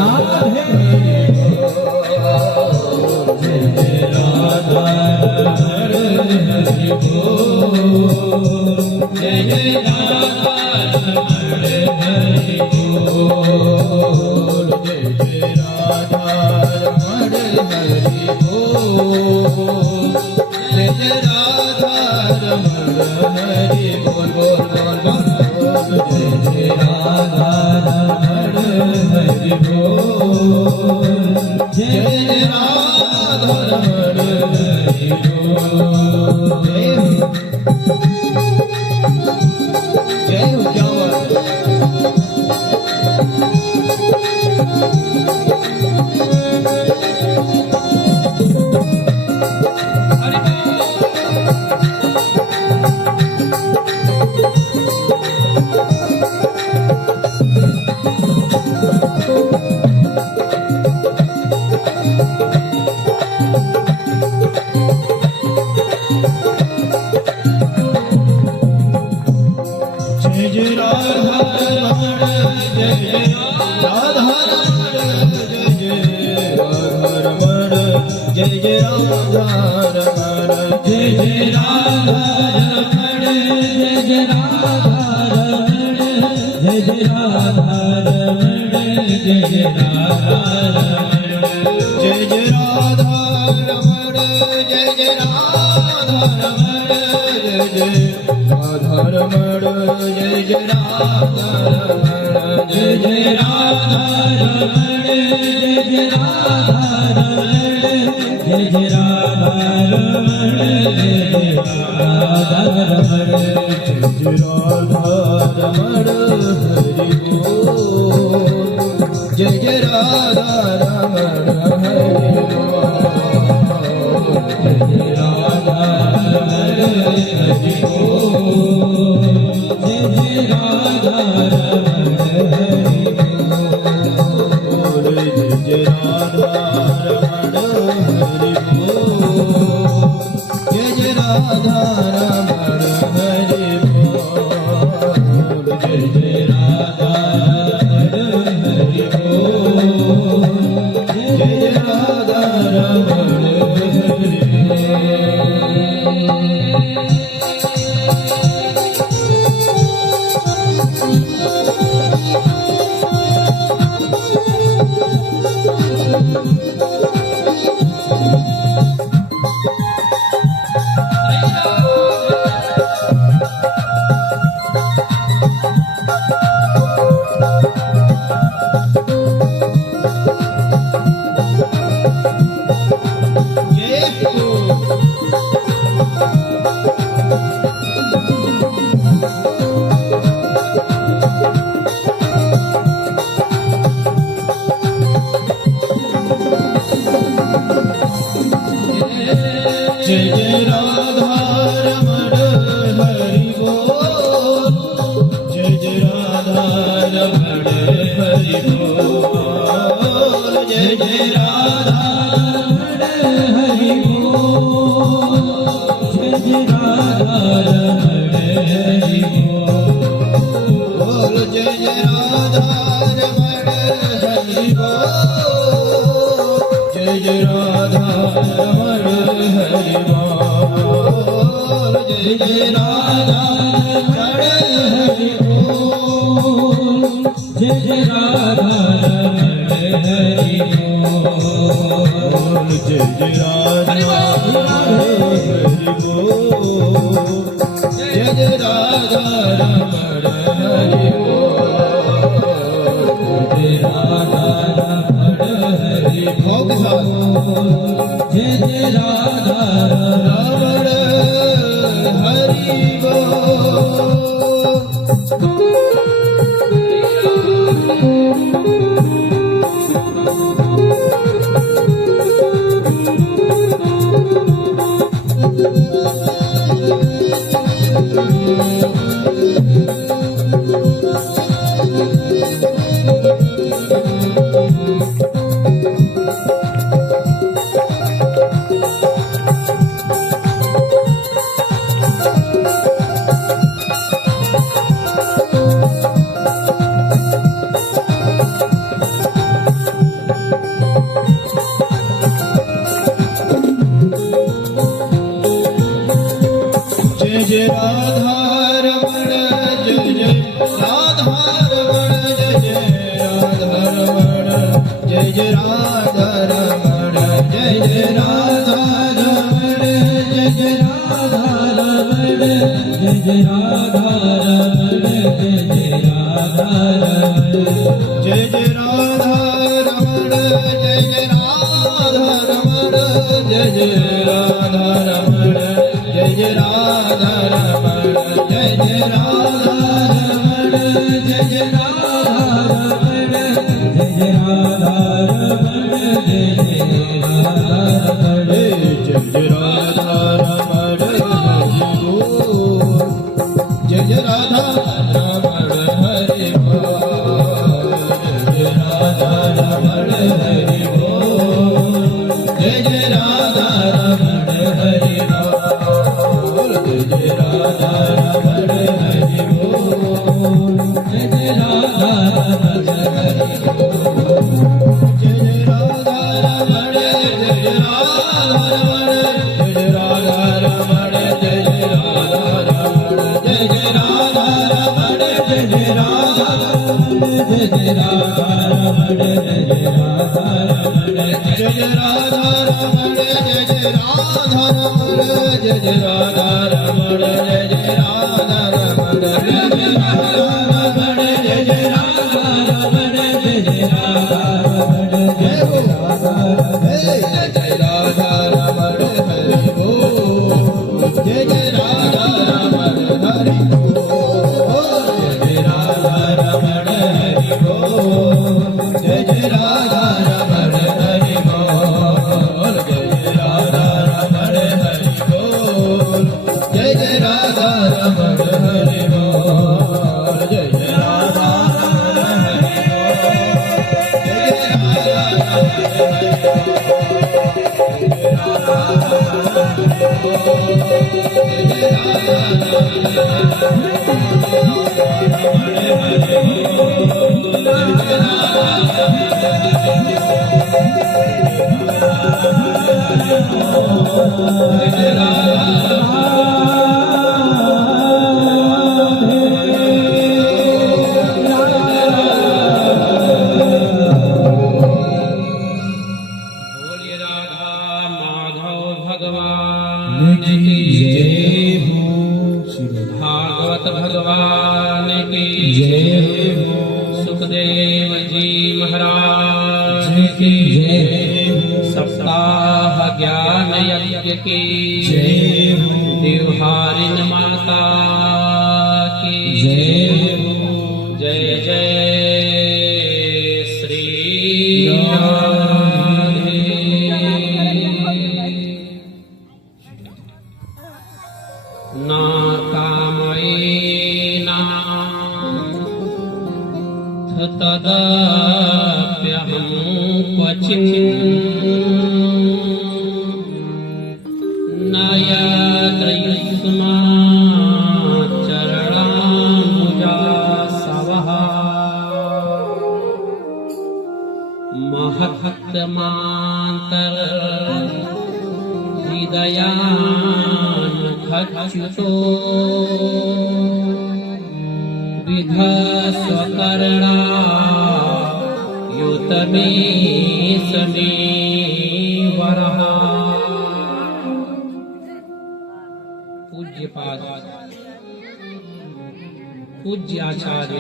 जय जय राधा रमण हरि बोल, जय जय राधा रमण हरि बोल, जय जय राधा रमण हरि बोल, जय जय राधा रमण हरि बोल, बोल बोल बोल, जय जय राधा रमण हरि बोल, जय जय राधा रमण हरि बोल। जय हो, क्या बात है। जय जय राधा रमण, जय जय राधा रमण, जय जय राधा रमण, जय जय राधा रमण, जय जय राधा रमण, जय जय राधा रमण, जय जय राधा रमण, जय जय राधा रमण, जय जय राधा रमण, जय जय राधा रमण, जय जय जय जय राधा रमण जय जय राधा रमण जय जय राधा रमण जय जय राधा रमण जय राधा रमण हरि बोल जय जय राधा रमण हरि बोल जय जय राधा रमण हरि बोल जय जय राधा रमण हरि बोल जय जय राधा रमण हरि बोल जय जय राधा रमण हरि बोल जय जय राधा रमण हरि बोल जय जय राधा रमण हरि जय जय राधा रमण हरि बोल जय जय राधा रमण हरि बोल जय जय राधा रमण हरि बोल जय जय राधा रमण हरि बोल जय जय राधा रमण हरि बोल जय जय राधा रमण हरि बोल जय जय राधा रमण हरि बोल जय जय राधा रमण हरि बोल जय जय राधा हरि बोल जय जय राधा रमण हरि बोल जय राधा रमण हरि बोल जय जय राधा रमण हरि जय जय राधा रमण जय जय राधा रमण जय जय राधा रमण जय जय राधा रमण जय जय राधा रमण जय जय राधा रमण जय जय राधा रमण जय जय राधा रमण जय जय राधा रमण जय जय राधा रमण जय जय राधा रमण जय जय राधा रमण जय जय राधा रमण जय जय राधा रमण जय जय राधा रमण जय जय राधा रमण जय जय राधा रमण हरि बोल जय जय राधा रमण हरि बोल जय जय राधा रमण हरि बोल जय जय राधा रमण हरि बोल जय जय राधा रमण हरि बोल जय जय राधा रमण हरि बोल जय जय राधा रमण जय जय राधा रमण जय जय राधा रमण जय जय राधा रमण जय जय राधा रमण जय जय राधा रमण जय जय राधा रमण जय जय राधा रमण जय जय राधा रमण जय जय राधा रमण जय जय राधा रमण जय जय राधा रमण जय जय राधा रमण भागवत भगवान की जय हो। सुखदेव जी महाराज की जय हो। सप्ताह ज्ञान यज्ञ की जय हो। देवहारिन माता की जय हो। जय जय श्री राधे। ना कामयेना तदप्यहं क्वचिन् न यद्रयुष्माच्चरणाम्बुजासवः महत्तमान्तर्हृदयान्खच्युतो विधस्वकर्णा युतमे समे वरः। पूज्यपाद पूज्य आचार्य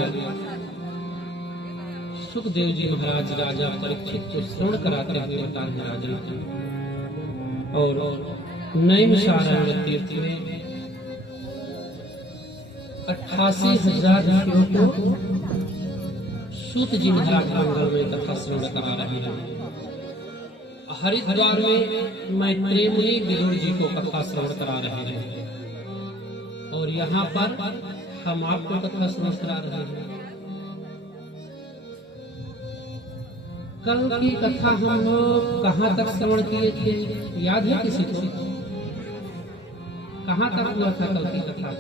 सुखदेव जी महाराज राजा परीक्षित को श्रवण कराते हुए बताते हैं राजन और नैमिषारण्य तीर्थ में 88,000 ऋषियों को सूत जी महाराज मंगल में कथा श्रवण करा रहे हैं। हरिद्वार में मैत्रेय मुनि विदुर जी को कथा श्रवण करा रहे हैं और यहाँ पर हम आपको कथा श्रवण करा रहे हैं। कल की कथा हम लोग कहाँ तक श्रवण किए थे, याद है किसी को? कहाँ तक हुआ था कल की कथा?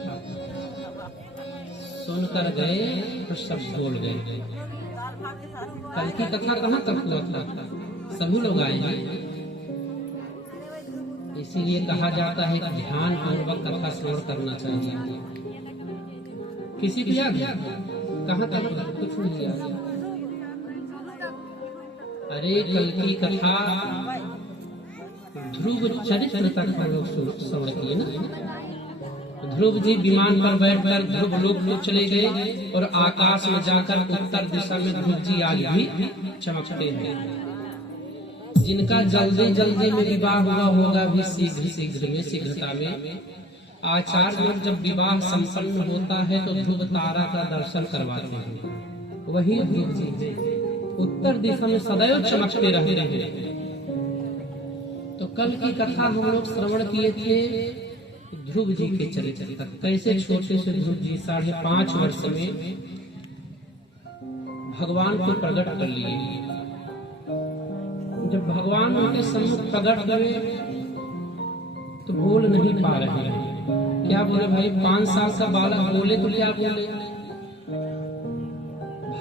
सुनकर गए तो सब बोल गए। कल की कथा कहाँ तक हुआ था? सभी लोग आए हैं। इसीलिए कहा जाता है कि ध्यान पूर्वक कथा श्रवण करना चाहिए। किसी की याद है कहाँ तक? कुछ नहीं याद। अरे कल की कथा ध्रुव चरित्र तक हम लोग श्रवण किए ना। ध्रुव जी विमान पर बैठकर ध्रुव लोक में चले गए और आकाश में जाकर उत्तर दिशा में ध्रुव जी आज भी चमकते हैं। जिनका जल्दी जल्दी में विवाह हुआ होगा भी शीघ्र में शीघ्रता में आचार्य लोग जब विवाह संपन्न होता है तो ध्रुव तारा का दर्शन करवाते हैं। वही ध्रुव जी उत्तर दिशा में सदैव चमकते रहते हैं। तो कल की कथा हम लोग श्रवण किए थे ध्रुव जी के चरित्र तक। कैसे छोटे से ध्रुव जी 5.5 वर्ष में भगवान को प्रकट कर लिए। जब भगवान उनके सम्मुख प्रकट हुए तो बोल नहीं पा रहे हैं। क्या बोले भाई? 5 साल का बालक बोले तो क्या बोले?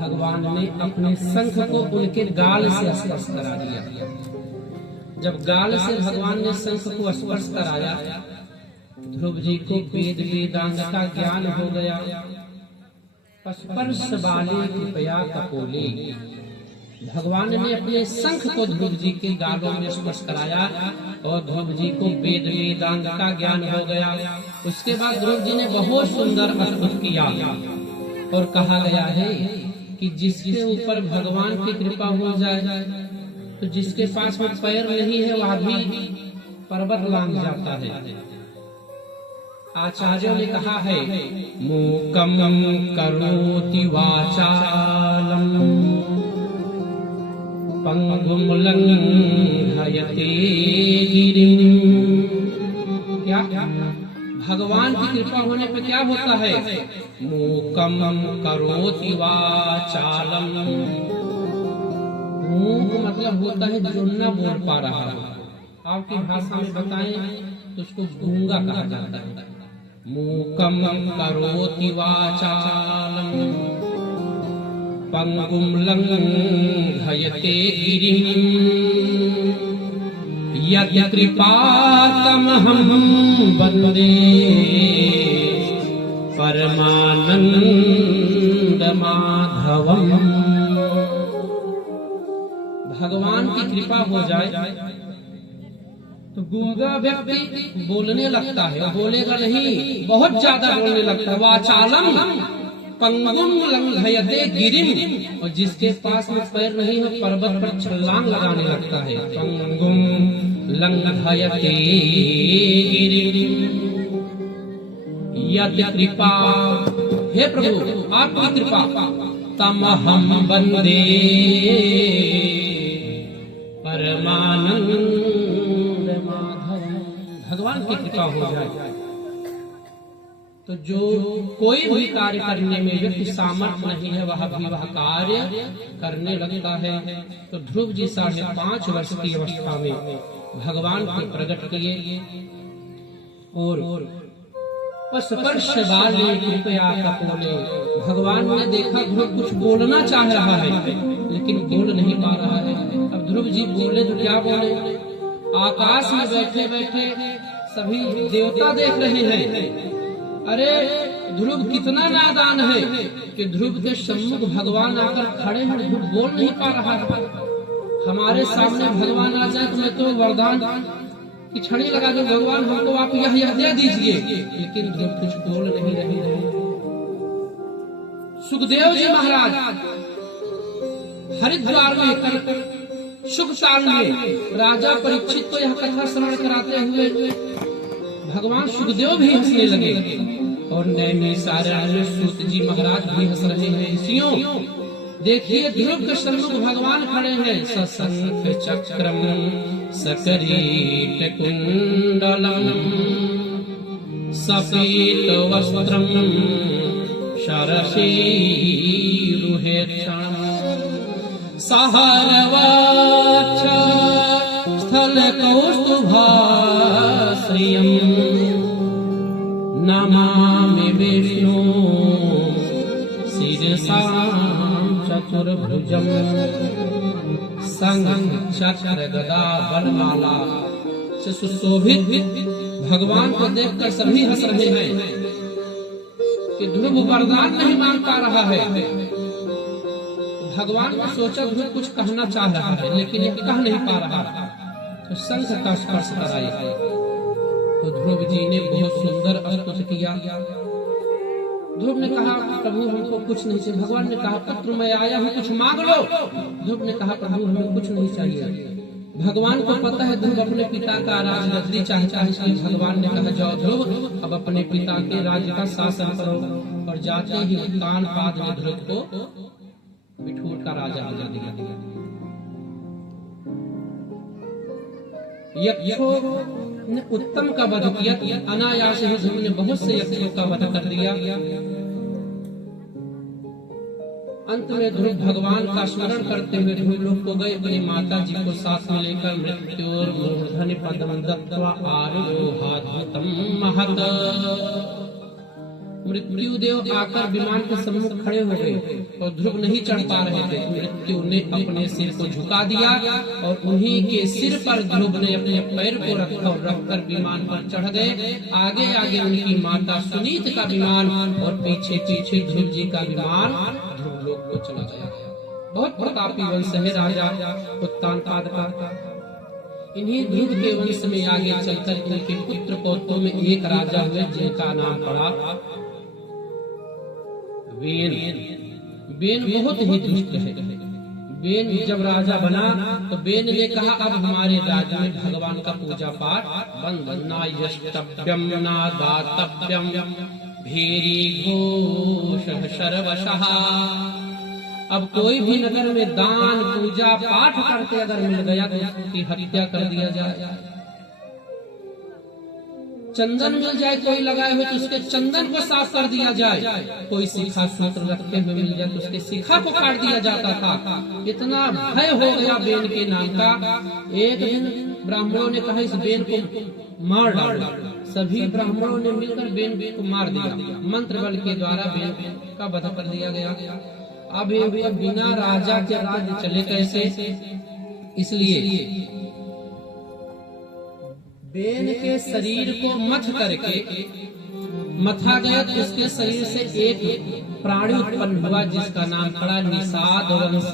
भगवान ने अपने शंख को उनके गाल से स्पर्श करा दिया। जब गाल से भगवान ने शंख को स्पर्श कराया ध्रुव जी को वेद वेदांग का ज्ञान हो गया। स्पर्श बाले कृपया कपोले। भगवान ने अपने शंख को ध्रुव जी के गालों में स्पर्श कराया और ध्रुव जी को वेद वेदांग का ज्ञान हो गया। उसके बाद ध्रुव जी ने बहुत सुंदर अद्भुत किया और कहा गया है कि जिसके ऊपर भगवान की कृपा हो जाए तो जिसके पास में पैर नहीं है वह भी पर्वत लांघ जाता है। आचार्यों ने कहा है मूकम करोति वाचालम पंगुम लंघयते गिरिम। क्या भगवान की कृपा होने पर क्या होता है? मूकम करोति वाचालम। मूक मतलब होता है जो न बोल पा रहा हो। आपकी भाषा में बताएं तो उसको गूंगा कहा जाता है। मूकम करोति वाचालम पंगुम लंघयते गिरिम यदि कृपा तमहं वन्दे परमानंद माधवम। भगवान की कृपा हो जाए तो गूंगा व्यक्ति बोलने लगता है, बोलेगा नहीं, बहुत ज्यादा बोलने लगता है। वाचालम पंगुम लंघयते गिरिम, और जिसके पास में पैर नहीं है पर्वत पर छलांग लगाने लगता है। पंगुम लंघयते गिरिम यदि कृपा, हे प्रभु आपकी कृपा, तमहं वन्दे परमानंद माधव। भगवान की कृपा हो जाए तो जो कोई भी कार्य करने में व्यक्ति सामर्थ्य नहीं है वह भी वह कार्य करने लगता है। तो ध्रुव जी 5.5 वर्ष की अवस्था में भगवान को प्रकट किए और स्पर्श वाले कृपया कपोले। भगवान ने देखा ध्रुव कुछ बोलना चाह रहा है लेकिन बोल नहीं पा रहा है। अब ध्रुव जी बोले तो क्या बोले? आकाश में बैठे बैठे सभी देवता देख रहे हैं। अरे ध्रुव कितना नादान है कि ध्रुव के सम्मुख भगवान आकर खड़े हैं, ध्रुव बोल नहीं पा रहा है। हमारे सामने भगवान आ जाए तो मैं तो वरदान की छड़ी लगा दो, भगवान हमको आप यह दे दीजिए, लेकिन ध्रुव कुछ बोल नहीं रहे हैं। सुखदेव जी महाराज हरिद्वार में शुभ काल में राजा परीक्षित को यह कथा श्रवण कराते हुए भगवान सुखदेव भी हंसने लगे और नैमिषारण्य सूत जी महाराज भी हंस रहे हैं। ऋषियों देखिए, ध्रुव के सम्मुख भगवान खड़े हैं। सशंख चक्रम सकरीट कुंडलम सफेद वस्त्रम शरशीरुहेक्षण सहरवाक्ष स्थल कौस्तुभाश्रियम् नमामि विष्णु शिरसां चतुर्भुजम्। शंख चक्र गदा वरमाला से सुशोभित भगवान को देखकर सभी हंस रहे हैं कि ध्रुव वरदान नहीं मांग पा रहा है। भगवान को सोचा ध्रुव कुछ कहना चाह रहा है लेकिन यह कह नहीं पा रहा, तो शंख का स्पर्श कराया तो ध्रुव जी ने बहुत सुंदर स्तुति किया। ध्रुव ने कहा प्रभु हमको कुछ नहीं चाहिए। भगवान ने कहा पुत्र मैं आया हूँ, कुछ मांग लो। ध्रुव ने कहा प्रभु हमें कुछ नहीं चाहिए। भगवान को पता है ध्रुव अपने पिता का राजगद्दी चाहता है, इसलिए भगवान ने कहा जाओ ध्रुव अब अपने पिता के राज्य का शासन करो। और जाते ही कान पाद ने ध्रुव को बिठूर का राजा बना दिया। यक्षों ने उत्तम का वध किया, अनायास ही ध्रुव ने बहुत से यक्षों का वध कर दिया। अंत में ध्रुव भगवान का स्मरण करते हुए ध्रुवलोक को गए। अपनी माता जी को साथ में लेकर मृत्योर मूर्धनि पदम दत्त्वा आरोहाद्भुतम महत। मृत्युदेव आकर विमान के सम्मुख खड़े हो गए और ध्रुव नहीं चढ़ पा रहे थे। मृत्यु ने अपने सिर को झुका दिया और उन्हीं के सिर पर ध्रुव ने अपने पैर को रखा और रखकर विमान पर चढ़ गए। आगे आगे उनकी माता सुनीत का विमान और पीछे पीछे ध्रुव जी का विमान ध्रुवलोक को चला गया। बहुत प्रतापी वंश है राजा उत्तानपाद का। इन्हीं ध्रुव के वंश में आगे चलकर इनके पुत्र पौत्रों में एक राजा हुए जिनका नाम पड़ा वेन। वेन बहुत ही दुष्ट है। वेन जब राजा बना तो वेन ने कहा अब हमारे राज्य में भगवान का पूजा पाठ बंद, ना यष्टव्यम ना दातव्यम भेरी घोष सर्वशः। अब कोई भी नगर में दान पूजा पाठ करके अगर मिल गया तो उसकी हत्या कर दिया जाए। चंदन मिल जाए कोई लगाए हुए तो उसके चंदन को साफ कर दिया जाए। कोई शिखा सूत्र रखे हुए मिल जाए तो उसके शिखा को काट दिया जाता था। इतना भय हो गया बेन के नाम का। एक दिन ब्राह्मणों ने कहा इस बेन को मार डालो। सभी ब्राह्मणों ने मिलकर बेन को मार दिया। मंत्र बल के द्वारा बेन का वध कर दिया गया। अब ये बिना राजा के राज्य चले कैसे? इसलिए बेन के शरीर को मथ करके मथा गया तो उसके शरीर से एक प्राणी उत्पन्न हुआ जिसका नाम पड़ा निषाद वंश।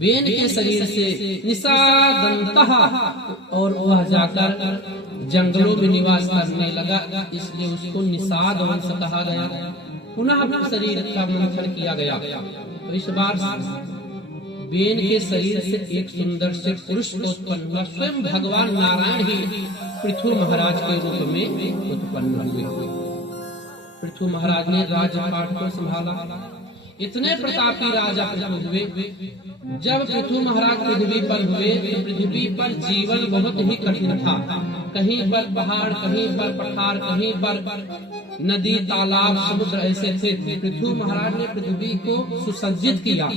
बेन के शरीर से निषादंतः, और वह जाकर जंगलों में निवास करने लगा, इसलिए उसको निषाद वंश कहा गया। पुनः अपने शरीर का मंथन किया गया तो इस बार बेन के शरीर से एक सुंदर से पुरुष उत्पन्न हुआ। स्वयं भगवान नारायण ही पृथु महाराज के रूप में उत्पन्न हुए। पृथु महाराज ने राजपाट को संभाला। इतने प्रतापी राजा पृथु हुए। जब पृथु महाराज पृथ्वी पर हुए तो पृथ्वी पर जीवन बहुत ही कठिन था। कहीं पर पहाड़, कहीं पर पठार, कहीं पर नदी, तालाब, समुद्र ऐसे थे। पृथु महाराज ने पृथ्वी को सुसज्जित किया।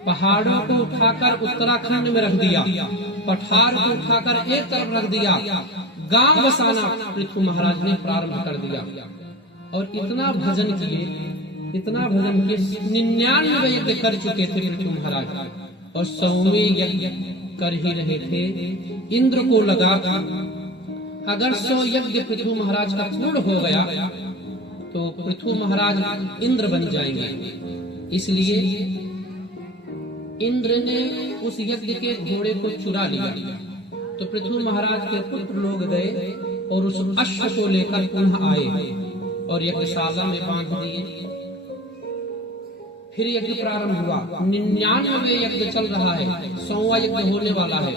पहाड़ों को उठाकर उत्तराखंड में रख दिया, पठार को उठाकर एक तरफ रख दिया, गांव बसाना पृथु महाराज ने प्रारंभ कर दिया। और इतना भजन किए 99 यज्ञ कर चुके थे पृथु महाराज, और 100वें यज्ञ कर ही रहे थे। इंद्र को लगा अगर 100 यज्ञ पृथु महाराज का पूर्ण हो गया तो पृथु महाराज इंद्र बन जाएंगे। इसलिए इंद्र ने उस यज्ञ के घोड़े को चुरा लिया। तो पृथु महाराज के पुत्र लोग गए और उस अश्व को लेकर पुनः आए और यज्ञशाला में बांध दिए। फिर यज्ञ प्रारंभ हुआ। 99वें यज्ञ चल रहा है, 100वां यज्ञ होने वाला है।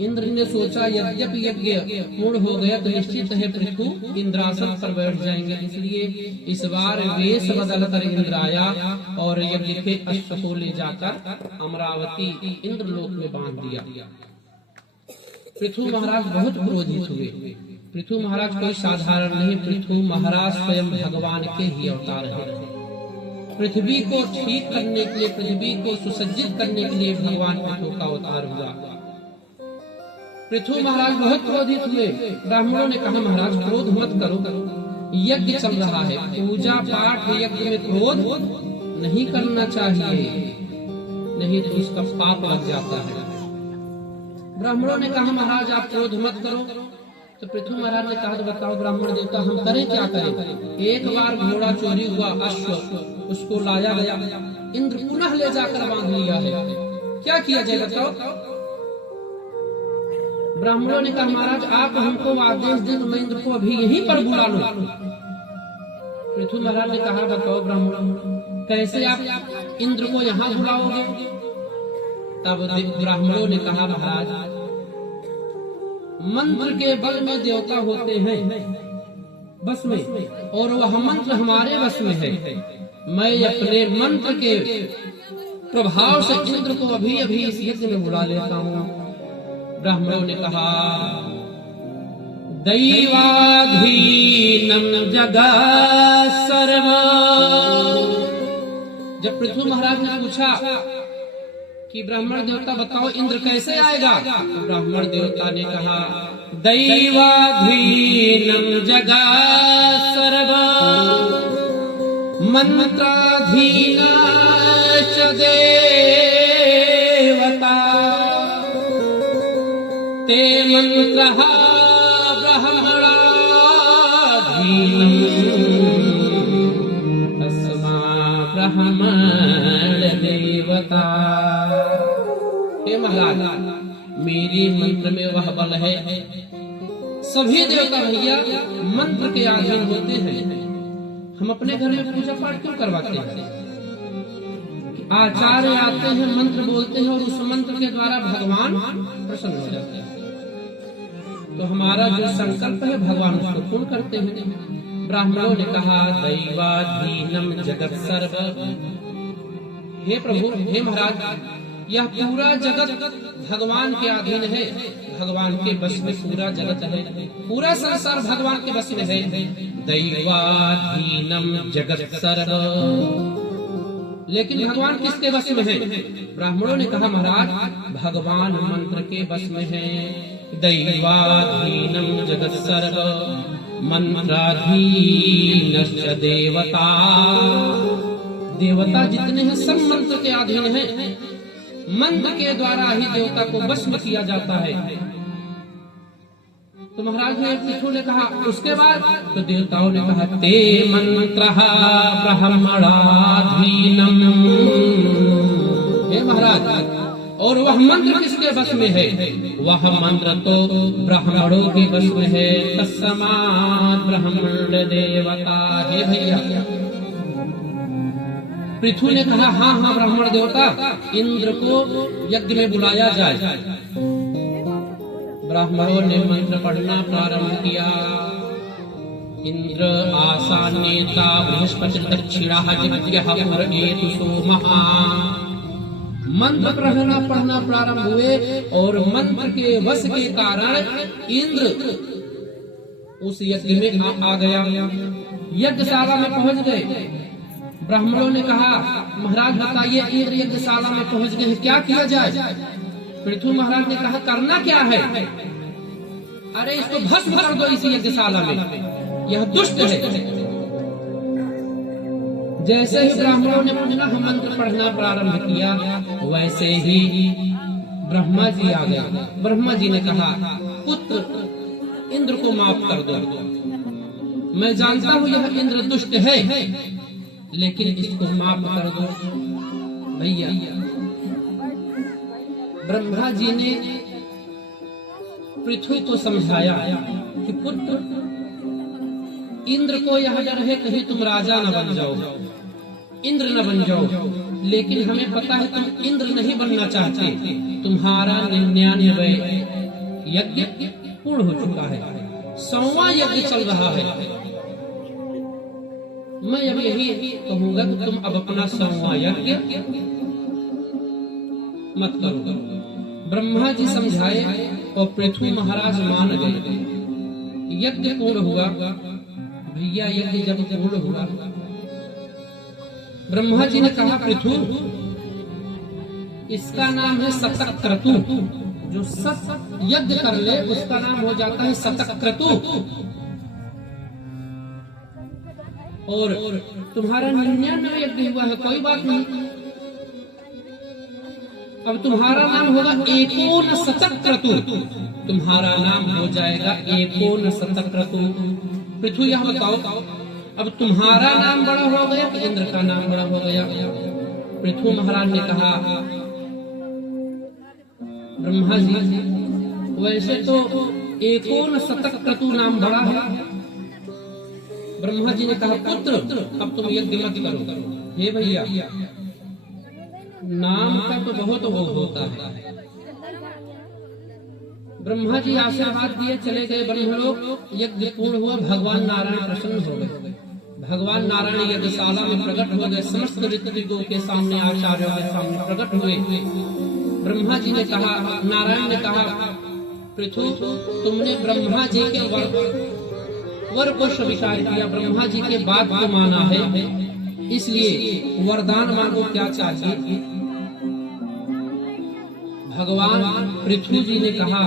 इंद्र ने सोचा यद्यपि यज्ञ पूर्ण हो गया तो निश्चित है पृथु इंद्रासन पर बैठ जाएंगे। इसलिए इस बार वेश बदलकर इंद्र आया और यज्ञ के अश्व को ले जाकर अमरावती इंद्रलोक में बांध दिया। पृथु महाराज बहुत क्रोधित हुए। पृथु महाराज कोई साधारण नहीं, पृथु महाराज स्वयं भगवान के ही अवतार है। पृथ्वी को ठीक करने के लिए, पृथ्वी को सुसज्जित करने के लिए भगवान पृथु का अवतार हुआ। पृथु महाराज बहुत क्रोधित हुए। ब्राह्मणों ने कहा महाराज क्रोध मत करो, यज्ञ चल रहा है, पूजा पाठ यज्ञ में क्रोध नहीं करना चाहिए, नहीं तो उसका पाप लग जाता है। ब्राह्मणों ने कहा महाराज आप क्रोध मत करो। तो पृथु महाराज ने कहा तो बताओ ब्राह्मण देवता हम करें क्या करें। एक बार घोड़ा चोरी हुआ, अश्व उसको लाया गया, इंद्र पुनः ले जाकर बांध लिया है, क्या किया जाए बताओ। ब्राह्मणों ने कहा महाराज आप हमको आदेश दें तो मैं इंद्र को अभी यहीं पर बुला लूं। पृथु महाराज ने कहा बताओ ब्राह्मण कैसे आप इंद्र को यहाँ बुलाओगे। तब ब्राह्मणों ने कहा महाराज मंत्र के बल में देवता होते हैं बस में, और वह मंत्र हमारे बस में है। मैं अपने मंत्र के प्रभाव से इंद्र को अभी अभी इस यज्ञ में बुला लेता हूँ। ब्राह्मणों ने कहा दैवाधीनम जगत् सर्व। जब पृथु महाराज ने पूछा कि ब्राह्मण देवता बताओ इंद्र कैसे आएगा, तो ब्राह्मण देवता ने कहा दैवाधीनम जगत् सर्व मंत्राधीना च देवता ते मंत्रः ब्रह्मणाधीनम् तस्मा ब्रह्मण देवता। हे महाराज मेरे मंत्र में वह बल है, सभी देवता भैया मंत्र के अधीन होते हैं। हम अपने घर में पूजा पाठ क्यों करवाते हैं। आचार्य आते हैं, मंत्र बोलते हैं और उस मंत्र के द्वारा भगवान प्रसन्न हो जाते हैं। तो हमारा जो संकल्प है भगवान उसको पूर्ण करते हैं। ब्राह्मणों ने कहा दैवाधीनम जगत सर्व। हे प्रभु, हे महाराज, यह पूरा जगत भगवान के अधीन है, भगवान के बस में पूरा जगत है, पूरा संसार भगवान के बस में है। दैवाधीनम जगत सर्व, लेकिन भगवान किसके बस में है। ब्राह्मणों ने कहा महाराज भगवान मंत्र के बस में है। दैवाधीनम जगत सर्व मंत्राधीनश्च देवता। देवता जितने हैं सब मंत्र के अधीन हैं, मंत्र के द्वारा ही देवता को वश में किया जाता है। तो महाराज ने पृथु ने कहा उसके बाद, तो देवताओं ने कहा ते मंत्र ब्रह्मणाधीनम। हे महाराज, और वह मंत्र किसके वश में है? वह मंत्र तो ब्राह्मणों के वश में है। तस्मात् ब्रह्मण्ड देवता। हे भैया, पृथु ने कहा हाँ हाँ ब्राह्मण देवता, इंद्र को यज्ञ में बुलाया जाए। ब्राह्मणों ने मंत्र पढ़ना प्रारंभ किया। इंद्र आसानेता बृहस्पति दक्षिणा यज्ञः पुरयेतु सोमः। मंत्र पढ़ना प्रारंभ हुए और मंत्र के वश के कारण इंद्र उस यज्ञ में आ गया। यज्ञशाला में पहुंच गए। ब्राह्मणों ने कहा महाराज बताइए, इंद्र यज्ञशाला में पहुंच गए, क्या किया जाए? पृथु महाराज ने कहा करना क्या है? अरे इसको भस्म कर दो इसी यज्ञशाला में, यह दुष्ट है। जैसे ही ब्राह्मणों ने पुनः मंत्र पढ़ना प्रारंभ किया, वैसे ही ब्रह्मा जी आ गए। ब्रह्मा जी ने कहा पुत्र इंद्र को माफ कर दो। मैं जानता हूँ यह इंद्र दुष्ट है, लेकिन इसको माफ कर दो। भैया, ब्रह्मा जी ने पृथु को समझाया कि पुत्र इंद्र को यह डर है कहीं तुम राजा न बन जाओ, इंद्र न बन जाओ। लेकिन हमें पता है तुम इंद्र नहीं बनना चाहते। तुम्हारा 99 यज्ञ पूर्ण हो चुका है, 100वां यज्ञ चल रहा है। मैं अब यही कहूंगा कि तुम अब अपना 100वां यज्ञ मत करो। ब्रह्मा जी समझाए और पृथु महाराज मान गए। यज्ञ पूर्ण हुआ। भैया, यज्ञ जब पूर्ण हुआ, ब्रह्मा जी ने कहा पृथु इसका नाम है शतक्रतु। जो सत यज्ञ कर ले उसका नाम हो जाता है शतक्रतु। और तुम्हारा 99 यज्ञ हुआ है, कोई बात नहीं। अब तुम्हारा नाम होगा एकोन शतक्रतु। तुम्हारा नाम हो जाएगा एकोन शतक्रतु। पृथु यह बताओ, अब तुम्हारा नाम बड़ा हो गया कि इंद्र का नाम बड़ा हो गया? पृथु महाराज ने कहा ब्रह्मा जी, वैसे तो एकोन शतक्रतु नाम बड़ा है। ब्रह्मा जी ने कहा पुत्र अब तुम यज्ञ मत करो। हे भैया, नाम का तो बहुत वो होता है। ब्रह्मा जी आशीर्वाद दिए, चले गए ब्रह्म लोग। यज्ञ पूर्ण हुआ, भगवान नारायण प्रसन्न हो गए। भगवान नारायण यज्ञशाला में प्रकट हो गए, समस्त ऋत्विकों के सामने, आचार्यों के सामने प्रकट हुए। ब्रह्मा जी ने कहा, नारायण ने कहा पृथु तुमने ब्रह्मा जी के वर को स्वीकार किया, ब्रह्मा जी के बात को माना है, इसलिए वरदान मांगो, क्या चाहिए? भगवान पृथ्वी जी ने कहा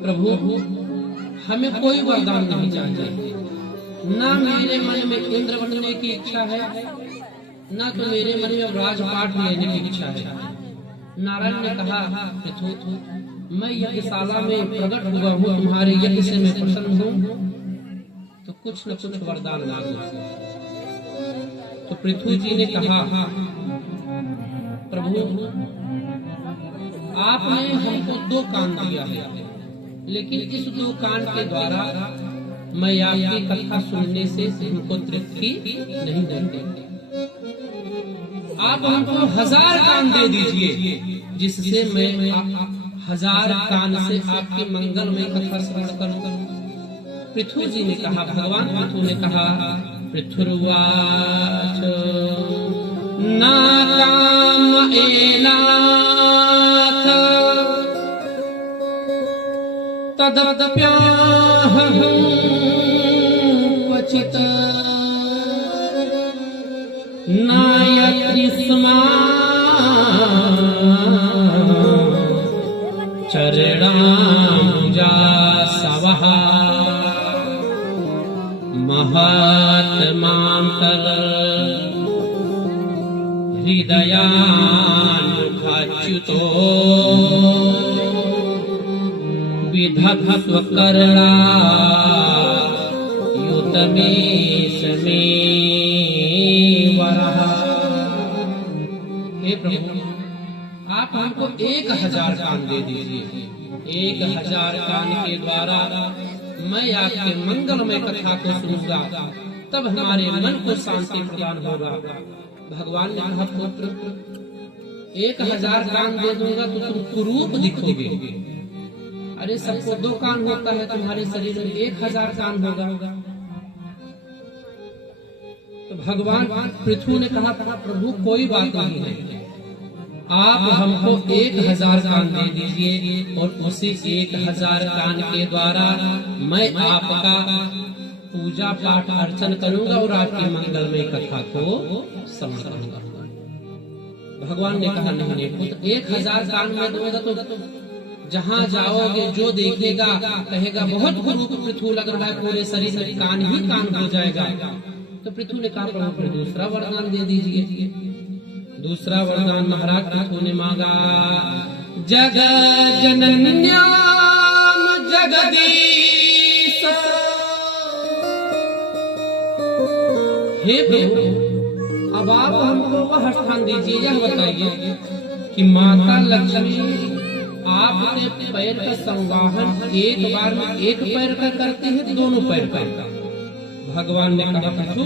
प्रभु हमें कोई वरदान नहीं चाहिए। ना मेरे मन में इंद्र बनने की इच्छा है, ना तो मेरे मन में राजपाट लेने की इच्छा है। नारायण ने कहा पृथु मैं यज्ञशाला में प्रकट हुआ हूँ, तुम्हारे यज्ञ से मैं प्रसन्न हूँ, तो कुछ न कुछ वरदान मांगो। तो पृथ्वी जी ने कहा प्रभु आपने हमको 2 कान दिया है, लेकिन इस 2 कान के द्वारा मैं आपकी कथा सुनने से हमको तृप्ति नहीं देते। आप हमको 1000 कान दे दीजिए, जिससे मैं 1000 कान से आपके मंगलमय कथा श्रवण करूं। पृथु जी ने कहा, भगवान पृथु ने कहा पृथुर्वाच ना काम एनाथ तदप्याहं क्वचित नायत्रिस्मा चरणाम्बुजा सवः महात्मांतर हृदयान्मुखाच्युतो विधत्तां स्वकर्णा युतमे समे वरः। हे प्रभु, आप हमको 1000 कान दे दीजिए। 1000 कान के द्वारा मैं आपके मंगलमय कथा को सुनूंगा, तब हमारे मन को शांति प्रदान होगा। भगवान ने कहा, पुत्र 1000 कान दे दूंगा तो तुम कुरूप दिखोगे। अरे सबको 2 कान होता है, तुम्हारे शरीर में 1000 कान होगा। तो भगवान पृथु ने कहा, प्रभु कोई बात नहीं है, आप हमको 1000 कान दे दीजिए और उसी 1000 कान के द्वारा मैं आपका पूजा पाठ अर्चन करूंगा और आपकी मंगलमय कथा को श्रवण करूंगा। भगवान ने कहा, नहीं पुत्र, 1000 कान में दूंगा तो जहाँ जाओगे जो देखेगा कहेगा बहुत कुरूप पृथु लग रहा है, पूरे शरीर में कान ही कान हो जाएगा। तो पृथु ने कहा, प्रभु फिर दूसरा वरदान दे दीजिए। दूसरा वरदान महाराज पृथु ने मांगा, जग जनन्याम जगदीश। हे प्रभु, अब आप हमको वह स्थान दीजिए, यह बताइए कि माता लक्ष्मी आपके पैर का संवाहन एक बार में एक पैर का करते हैं, दोनों पैर का? भगवान ने कहा, पृथु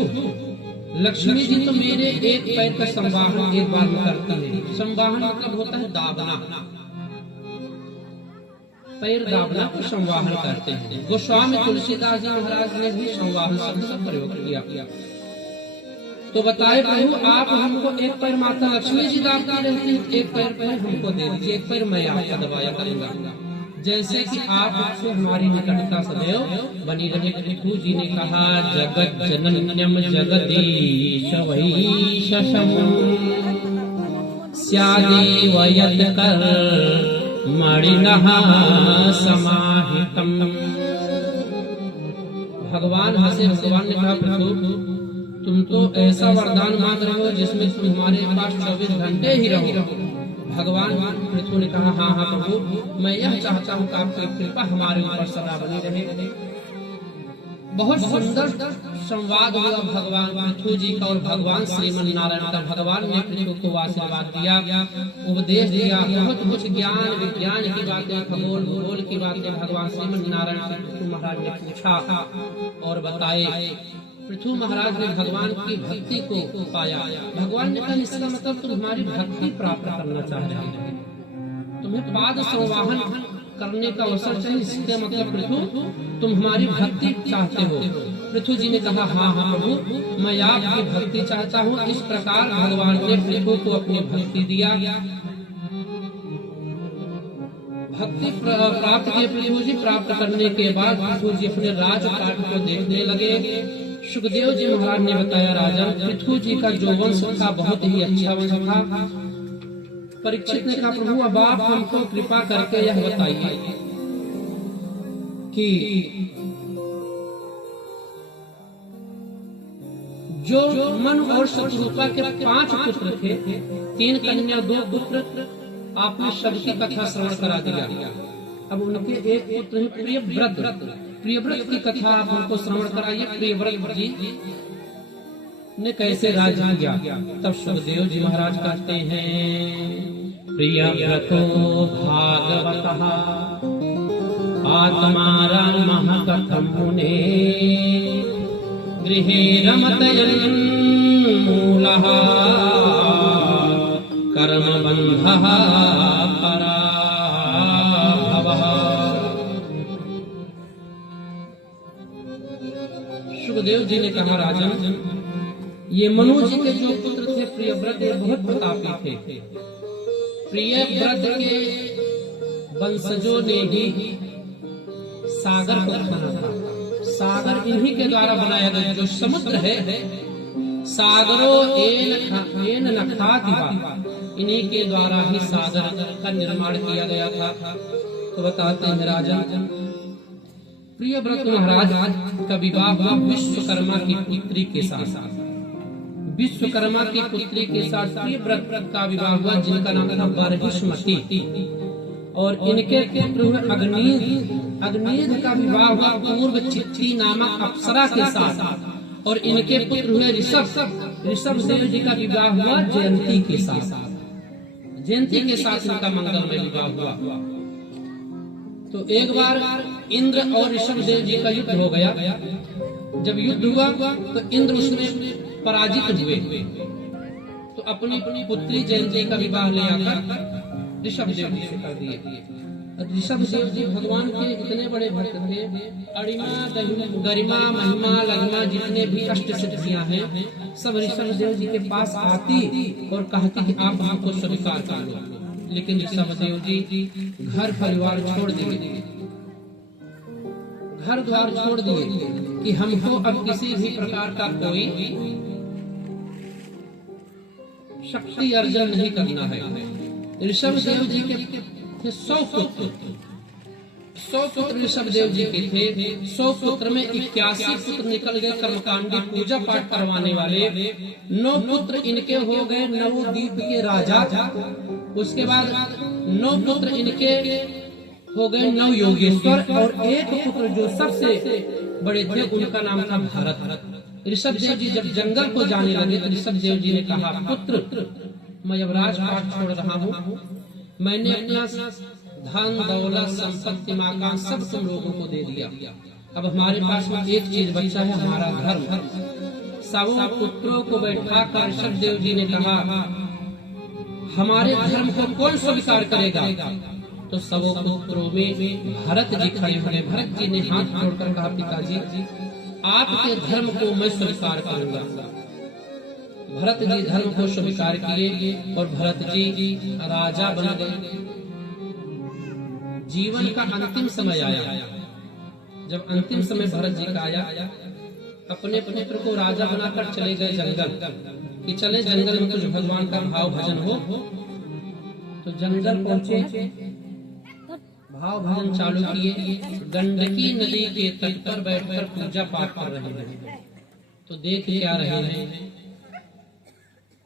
लक्ष्मी जी तो मेरे एक पैर का संवाहन एक बार में करती है। संवाहन मतलब होता है दाबना, पैर दाबना को संवाहन करते हैं। गोस्वामी तुलसीदास जी महाराज ने भी संवाहन शब्द का प्रयोग किया। तो बताए प्रभु, आप हमको एक पैर माता लक्ष्मी जी दाबती रहती है, एक पैर हमको दे दीजिए, एक पैर मैं आपका दबाया करूंगा, जैसे कि आपसे हमारी निकटता सदैव बनी रहे। पृथु जी ने कहा, जगत जनन्यम जगदीश वैशम स्यादेव यत् कर मणिनः समाहितम। भगवान हंसे। भगवान ने कहा, पृथु तुम तो ऐसा वरदान मांग रहे हो जिसमें तुम हमारे पास 24 घंटे ही रहो। भगवान पृथु ने कहा, हाँ हाँ प्रभु, मैं यह चाहता हूँ कि आपकी कृपा हमारे ऊपर सदा बनी रहे। बहुत सुंदर संवाद हुआ भगवान पृथु जी का और भगवान श्रीमन नारायण का। भगवान ने पृथु को आशीर्वाद दिया, उपदेश दिया, बहुत कुछ ज्ञान विज्ञान की बातें, खगोल भूगोल की बातें भगवान श्रीमन नारायण से पृथु महाराज ने पूछा और बताए। पृथु महाराज ने भगवान की भक्ति को पाया। भगवान ने कहा, इसका मतलब तुम हमारी भक्ति प्राप्त करना चाह रहे हो, तुम्हें पाद संवाहन करने का अवसर चाहिए, इसके मतलब पृथु तुम हमारी भक्ति चाहते हो। पृथु जी ने कहा, हाँ हाँ प्रभु, मैं आपकी भक्ति चाहता हूँ। इस प्रकार भगवान ने पृथु को अपनी भक्ति दिया। भक्ति प्राप्त किए पृथु जी। प्राप्त करने के बाद पृथु जी अपने राजपाट को देखने लगे। सुखदेव जी महाराज ने बताया, राजन पृथु जी का जो वंश था बहुत ही अच्छा वंश था। परीक्षित ने कहा, प्रभु अब आप हमको कृपा करके यह बताइए कि जो मनु और शत्रुपा के 5 पुत्र थे, 3 कन्या 2 पुत्र, आपने सबकी कथा श्रवण करा दिया। अब उनके एक पुत्र है प्रियव्रत। प्रियव्रत की कथा आप हमको श्रवण कराइए। प्रियव्रत जी ने कैसे राज्य किया? तब सुखदेव जी महाराज कहते हैं, प्रियव्रतो भागवतः आत्मा रामः कथं मुने गृहे रमतयन् मूलः कर्मबन्धः पराभवः। सुखदेव जी ने कहा, राजन ये मनु जी के जो पुत्र थे प्रियव्रत, ये बहुत प्रतापी थे। प्रियव्रत के वंशजों ने ही सागर को खाना था। सागर इन्हीं के द्वारा बनाया गया। जो समुद्र है, सागरो एन नखाति वा, इन्हीं के द्वारा ही सागर का निर्माण किया गया था। तो बताते हैं राजन, प्रियव्रत महाराज का विवाह हुआ विश्वकर्मा की पुत्री के साथ। विश्वकर्मा की पुत्री के साथ प्रियव्रत का विवाह हुआ, जिनका नाम था बर्हिष्मति। और इनके पुत्र हुए अग्निध का विवाह हुआ पूर्व चित्ती नामक अप्सरा के साथ और इनके पुत्र हुए ऋषभ देव जी का विवाह हुआ जयंती के साथ। जयंती के साथ इनका मंगलमय विवाह हुआ। तो एक बार इंद्र और ऋषभ देव जी का युद्ध हो गया। जब युद्ध हुआ तो इंद्र उसमें पराजित हुए, तो अपनी पुत्री जयंती का विवाह ले आकर ऋषभ देव जी से कर दिए। ऋषभ देव जी भगवान के इतने बड़े भक्त थे, अरिमा गरिमा महिमा लगिमा जितने भी अष्ट सिद्धियां हैं सब ऋषभ देव जी के पास आती और कहती कि आप हमको स्वीकार कर लो। लेकिन ऋषभ देव जी घर परिवार छोड़ दिए, घर द्वार छोड़ दिए कि हमको अब किसी भी प्रकार का कोई शक्ति अर्जन नहीं करना है। ऋषभ देव जी के 100 पुत्र ऋषभ देव जी के थे। 100 पुत्र में 81 पुत्र निकल गए कर्मकांडी पूजा पाठ करवाने वाले। 9 पुत्र इनके हो गए नवद्वीप के राजा। उसके बाद 9 पुत्र इनके हो गए नव योगेश्वर और एक पुत्र जो सबसे बड़े थे उनका नाम था भरत। ऋषभ देव जी जब जंगल को जाने लगे तो ऋषभ देव जी ने कहा, पुत्र मैं अब राजपाट छोड़ रहा हूँ, मैंने अपना धन दौलत संपत्ति मकान सब तुम लोगों को दे दिया। अब हमारे पास में एक चीज बचा है, हमारा धर्म। सबों पुत्रों को बैठा कर ऋषभ देव जी ने कहा, हमारे धर्म को कौन स्वीकार करेगा? तो सबों पुत्रों में भरत जी खड़े हुए। भरत जी ने हाथ जोड़कर कहा, पिताजी आपके धर्म को मैं स्वीकार करूंगा। भरत जी धर्म को स्वीकार किए और भरत जी राजा बन गए। जीवन का अंतिम समय आया। जब अंतिम समय भरत जी का आया, अपने पुत्र को राजा बनाकर चले गए जंगल कि चले जंगल में कुछ भगवान का भाव भजन हो। तो जंगल पहुंचे, भाव भजन चालू किए। गंडकी नदी के तट पर बैठकर पूजा पाठ कर रहे हैं। तो देख क्या रहे हैं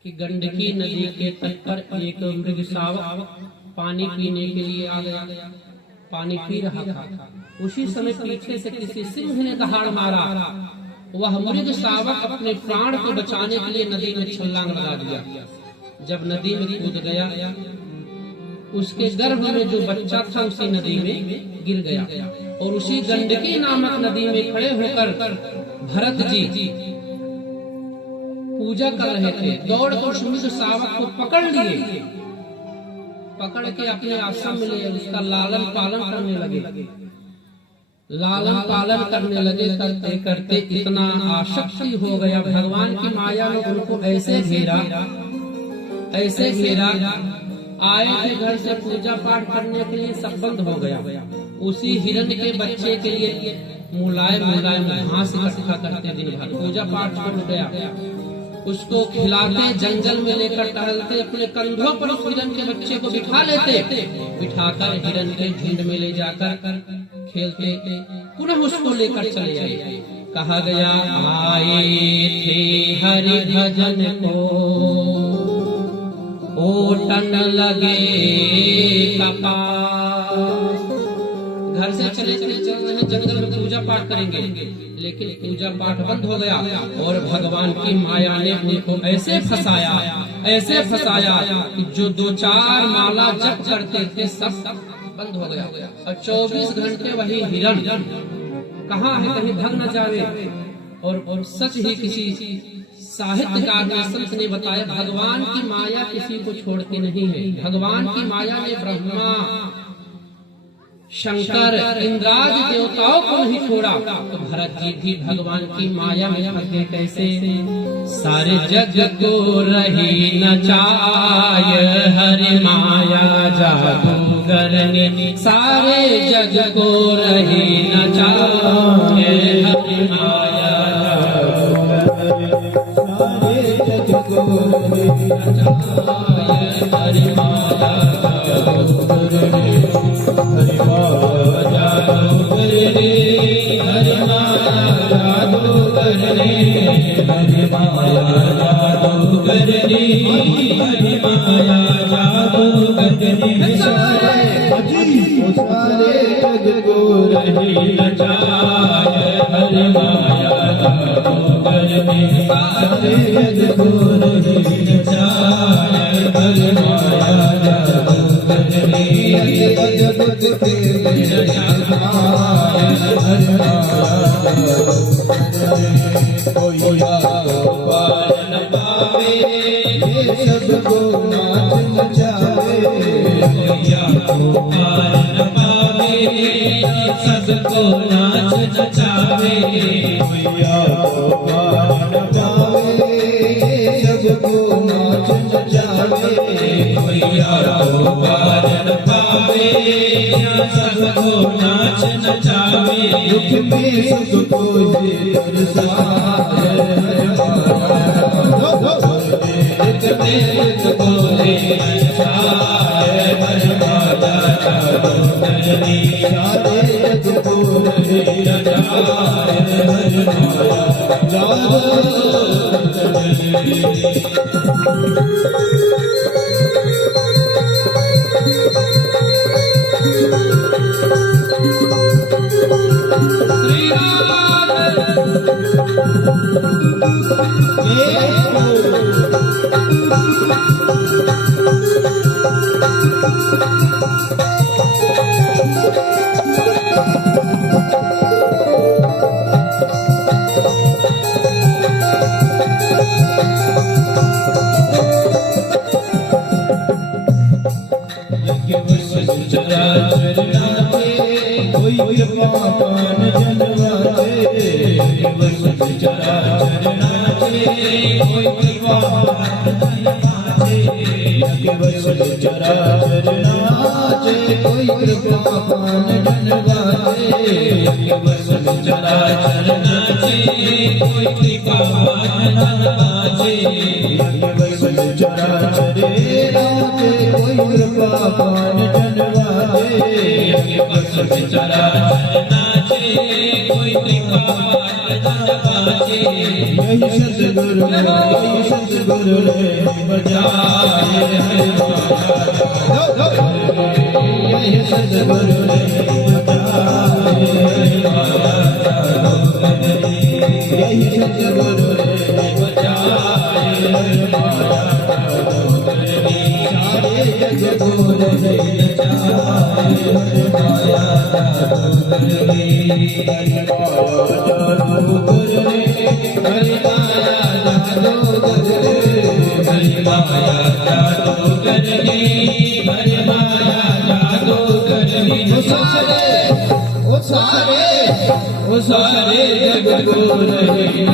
कि गंडकी नदी के तट पर एक मृग शावक पानी पीने के लिए आ गया। पानी पी रहा था। उसी समय पीछे से किसी सिंह ने दहाड़ मारा। वह मृग शावक अपने प्राण को बचाने के लिए नदी में छलांग लगा दिया। जब नदी में कूद गया, उसके गर्भ में जो बच्चा था उसी नदी में गिर गया। और उसी गंडकी नामक नदी में खड़े होकर भरत जी पूजा कर रहे थे। दौड़ कर मृग शावक को पकड़ लिए, पकड़ के अपने आश्रम में ले उसका लालन पालन करने लगे। लालन पालन करने लगे। करते करते इतना आसक्ति हो गया, भगवान की माया ने उनको ऐसे घेरा, ऐसे घेरा। आए थे घर से पूजा पाठ करने के लिए, सब बंद हो गया। उसी हिरण के बच्चे के लिए मुलायम मुलायम घास इकट्ठा करते दिन भर। पूजा पाठ छूट गया। उसको खिलाते, जंगल में लेकर टहलते, अपने कंधों पर उस हिरण के बच्चे को बिठा लेते। बिठाकर हिरण के झुंड में ले जाकर खेलते, पुनः उसको लेकर चले आए। कहा गया, आए थे हरि भजन को ओटन लगे कपास। घर से चले चले चल रहे हैं, जंगल में पूजा पाठ करेंगे, लेकिन पूजा पाठ बंद हो गया। और भगवान की माया ने उनको ऐसे फंसाया, ऐसे फंसाया कि जो 2-4 माला जप करते थे सब बंद हो गया। और 24 घंटे वही हिरण कहाँ है, कहीं भाग न जावे। और सच ही किसी साहित्यकार ने, संत ने बताया, भगवान की माया किसी को छोड़ती नहीं है। भगवान की माया ने ब्रह्मा, शंकर, इंद्रादि देवताओं को नहीं छोड़ा। तो भरत जी भी भगवान की माया में फंसे कैसे? सारे जग को रही नचाय हरि माया जादूगर ने, सारे जग को रही नचाय हरि माया सारे जग को ही न जाए, हरि माया जादूगर में सारे जग दूर ही न जाए, हरि माया जादूगर में जगत के न जाए, हरि माया कोई पार न पावे, ये सबको नाच नचावे, कोई पार न पावे, ये सबको नाच नचावे, कोई पार न पावे, ये सबको नाच नचावे, कोई पार न पावे, ये सबको नाच नचावे, दुख में सुख को सतगुरु ने बजाए, सतगुरु ने सारे जग को नहीं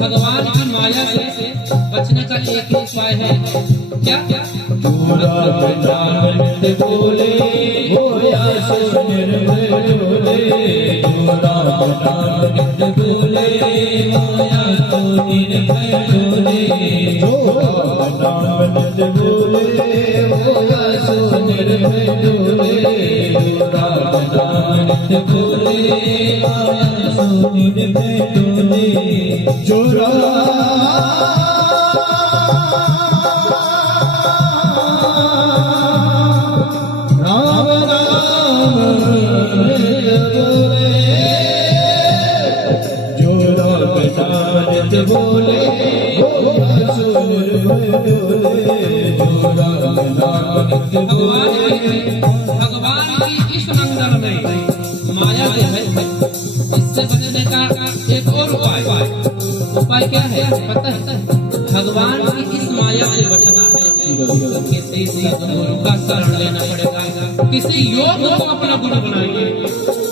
भगवान की माया से बचने का एक ही उपाय है, क्या? बोले होया सो निर्भय डोले, बोले होया सो निर्भय डोले, बोले होया सो निर्भय डोले, बोले होया सो निर्भय डोले, जोरा बोले भगवान की इस मंगल में माया जो है इससे बचने का एक और उपाय क्या है पता है? भगवान की इस माया से बचना है तो किसी सद्गुरु का शरण लेना पड़ेगा, किसी योग को अपना गुरु बनाइए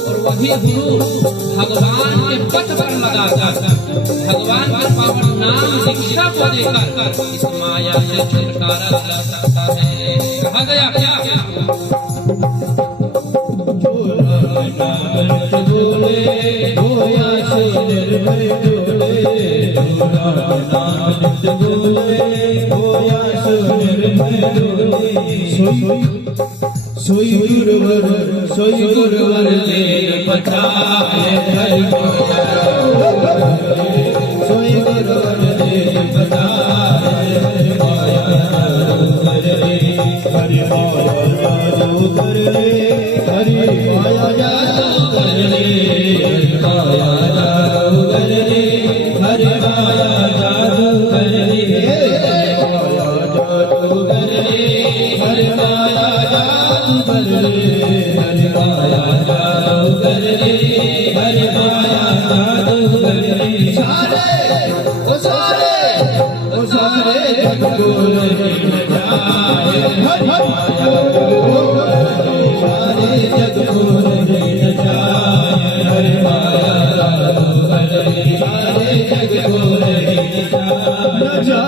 और वही गुरु भगवान के पथ पर लगाकर भगवान के पावन नाम दीक्षा को देकर इस माया से छुटकारा दिला सकता है। कहा गया क्या सोई गुरुवर ले बचाए हरि माया, सोई गुरुवर ले बचाए हरि माया हरि माया जादू कर ले, हरि माया जादू कर ले, हरि माया जादू कर ले, हरि माया जादू कर ले, हरि माया जादू कर ले, हरि माया जादू कर ले, हरि माया जादू कर ले। सारे जग को ले जाए हरि माया, सारे जग को ले जाए हरि माया जादू कर ले, सारे जग को ले जाए।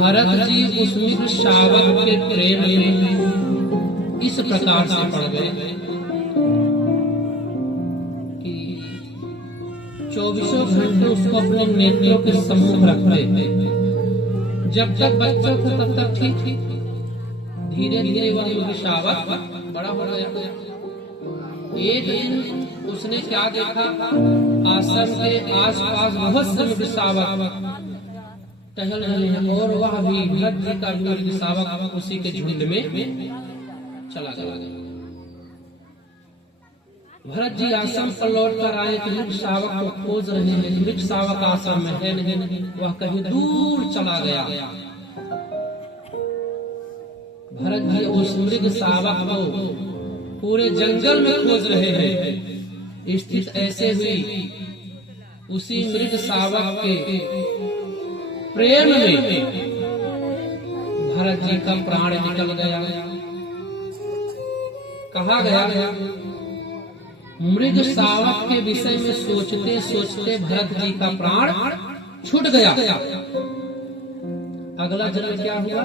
भरत जी उस मित्र शावक के प्रेम में इस प्रकार से पड़ गए कि 24 घंटे उसको अपने नेत्रों के सम्मुख रखते, जब तक बच्चों को तब तक ठीक, धीरे धीरे वह मित्र शावक बड़ा हो गया। एक दिन उसने क्या देखा, आश्रम के आसपास बहुत से मित्र शावक टहल रहे हैं और वह भी भरत जी का मित्र शावक उसी के झुंड में चला गया। भरत जी आश्रम पर लौट कर आए तो मित्र शावक को खोज रहे हैं। मित्र शावक आश्रम में है नहीं, वह कहीं दूर चला गया। भरत जी उस मृग शावक को पूरे जंगल में खोज रहे हैं। स्थिति ऐसे हुई, उसी मृग शावक के प्रेम में भरत जी का प्राण निकल गया। कहा गया मृग शावक के विषय में सोचते सोचते भरत जी का प्राण छूट गया। अगला जन्म क्या हुआ?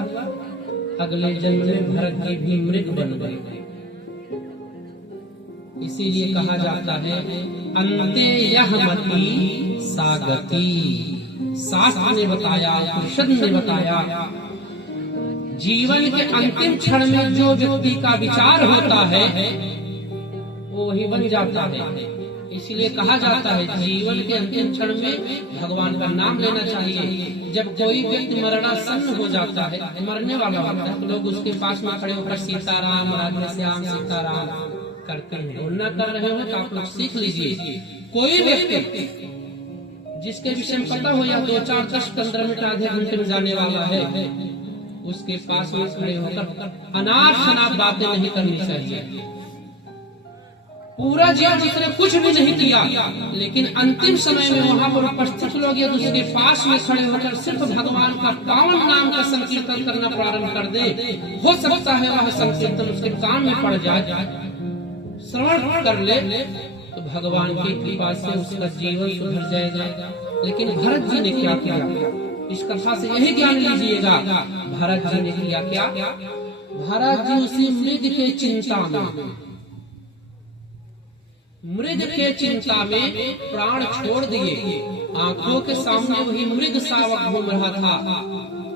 अगले जन्म में भरत जी भी मृग बन गए। इसीलिए कहा जाता है अंते यह मति सागति। शास्त्र ने बताया, उपनिषद ने बताया, जीवन के अंतिम क्षण में जो व्यक्ति का विचार होता है वो वही बन जाता है। इसलिए कहा जाता है जीवन के अंतिम क्षण में भगवान का नाम लेना चाहिए। जब कोई व्यक्ति मरणासन्न हो जाता है, मरने वाला होता है, तो लोग उसके पास में खड़े होकर सीताराम राधे श्याम सीताराम करते हैं। और न कर रहे हो तो आप लोग सीख लीजिए। कोई व्यक्ति जिसके विषय में पता हो या 2, 4, 10, 15 मिनट आधे घंटे में जाने वाला है, उसके पास में खड़े होकर अनाप शनाप बातें नहीं करनी चाहिए। पूरा जीवन उसने कुछ भी नहीं किया, लेकिन अंतिम समय में वहां पर उपस्थित लोग यदि उसके पास में खड़े होकर सिर्फ भगवान का पावन नाम का संकीर्तन करना प्रारंभ कर दे, हो सकता है वह संकीर्तन उसके कान में पड़ जाए, श्रवण कर ले तो भगवान की कृपा से उसका जीवन सुधर जाएगा। लेकिन भरत जी ने क्या किया? इस कथा से यही ज्ञान लीजिएगा। भरत जी ने किया क्या? भरत जी उसी मृग के चिंता में मृग के चिंता में प्राण छोड़ दिए। आंखों के सामने वही मृग शावक घूम रहा था,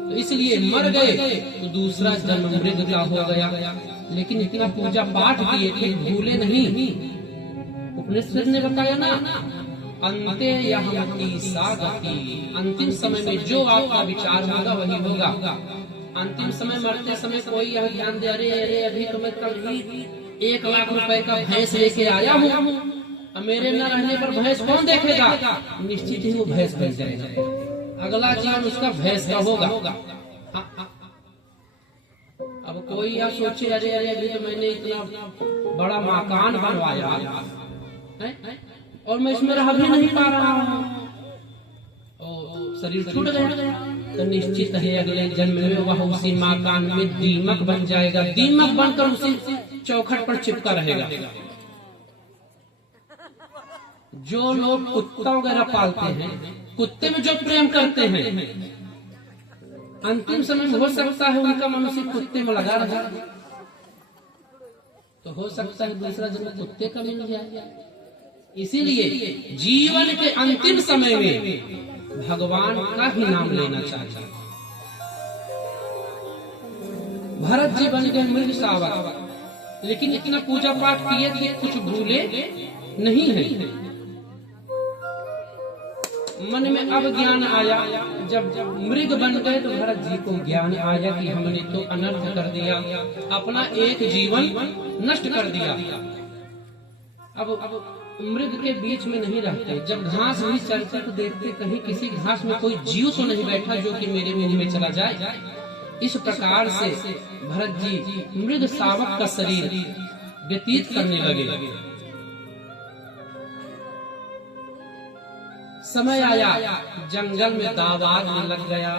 तो इसलिए मर गए, तो दूसरा जन्म मृग का हो गया। लेकिन इतना पूजा पाठ किए थे, भूले नहीं। उपनिषद ने बताया ना, अंते यहमति सागति, अंतिम समय में जो आपका विचार होगा वही होगा। अंतिम समय मरते समय कोई यह ध्यान दे, अरे अरे अभी तो मैं कल ही 1 लाख रुपए का भैंस लेके आया हूँ, अब मेरे न रहने पर भैंस कौन देखेगा? निश्चित ही वो भैंस बन जाएगा, अगला जीवन उसका भैंस का होगा। अब कोई यह सोचे, अरे अरे अभी तो मैंने इतना बड़ा मकान बनवाया है और मैं इसमें रह भी नहीं पा रहा हूँ, शरीर छूट गया, तो निश्चित है अगले जन्म में वह उसी मकान में दीमक बन जाएगा, दीमक बनकर उसी चौखट पर चिपका रहेगा। जो लोग कुत्ता वगैरह पालते हैं, कुत्ते में जो प्रेम करते हैं, अंतिम समय में हो सकता है उनका मनुष्य कुत्ते में लगा रहा, तो हो सकता है दूसरा जन्म कुत्ते का मिल जाए। इसीलिए जीवन के अंतिम समय में भगवान का ही नाम लेना चाहिए। भरत जी बन गए मृग शावक, लेकिन इतना पूजा पाठ किए थे, कुछ भूले नहीं है। मन में अब ज्ञान आया, जब मृग बन गए तो भरत जी को ज्ञान आया कि हमने तो अनर्थ कर दिया, अपना एक जीवन नष्ट कर दिया। अब मृग के बीच में नहीं रहते, जब घास भी चलते तो देखते कहीं किसी घास में कोई जीव तो नहीं बैठा जो कि मेरे मुंह में चला जाए। इस प्रकार से भरत जी मृग शावक का शरीर व्यतीत करने लगे। समय आया, जंगल में दाव आग में लग गया।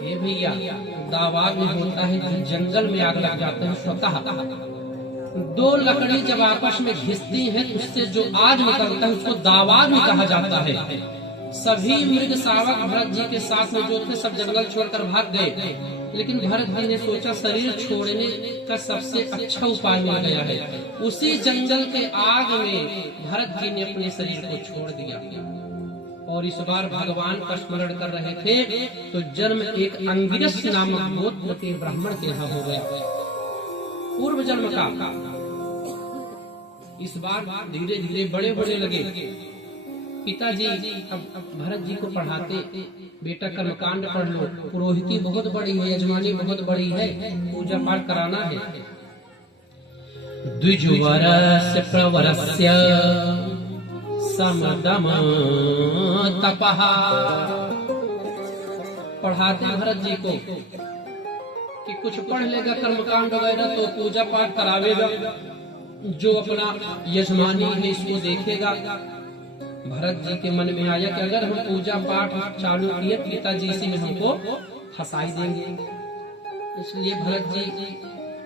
हे भैया, दाव आग में होता है कि जंगल में आग लग जाता है स्वतः। 2 लकड़ी जब आपस में घिसती है तो उससे जो आग निकलता है उसको दावाग भी कहा जाता है। सभी मृग शावक भरत जी के साथ में जो थे सब जंगल छोड़कर भाग गए, लेकिन भरत जी ने सोचा शरीर छोड़ने का सबसे अच्छा उपाय मिल गया है। उसी जंगल के आग में भरत जी ने अपने शरीर को छोड़ दिया और इस बार भगवान का स्मरण कर रहे थे तो जन्म एक अंगिरस नामक गोत्र के ब्राह्मण के यहाँ हो गया, पूर्व जन्म का। इस बार धीरे धीरे बड़े होने लगे। पिताजी अब भरत जी को पढ़ाते, बेटा कर्मकांड पढ़ लो, पुरोहिती बहुत बड़ी है, यजमानी बहुत बड़ी है, पूजा पाठ कराना है। द्विजवर्ष प्रवरस्य समदम तपः, पढ़ाते भरत जी को कि कुछ पढ़ लेगा कर्मकांड वगैरह तो पूजा पाठ करावेगा, जो अपना यजमानी है इसको देखेगा। भरत जी के मन में आया कि अगर हम पूजा पाठ चालू किए पिताजी इसी में हमको फंसाई देंगे। इसलिए भरत जी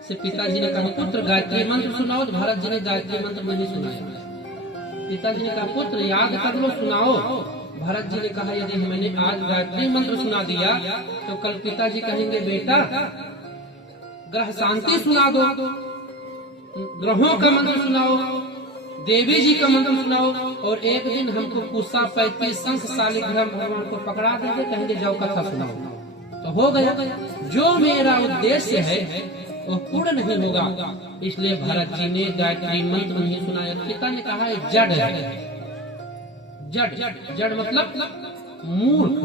से पिताजी ने कहा पुत्र गायत्री मंत्र सुनाओ, तो भरत जी ने गायत्री मंत्र नहीं सुनाया। पिताजी ने कहा पुत्र याद कर लो, सुनाओ। भरत जी ने कहा यदि मैंने आज गायत्री मंत्र सुना दिया तो कल पिताजी कहेंगे बेटा ग्रह शांति सुना दो, ग्रहों का मंत्र सुनाओ, देवी जी का मंत्र सुनाओ, और एक दिन हमको कुसा 35 शंख शालिग्राम भगवान को पकड़ा देंगे, कहेंगे जाओ कथा सुनाओ। तो हो गया, जो मेरा उद्देश्य है वो पूर्ण नहीं होगा। इसलिए भरत जी ने गायत्री मंत्र नहीं सुनाया। पिता ने कहा जड़ है, जड़ जड़ मतलब मूर्ख।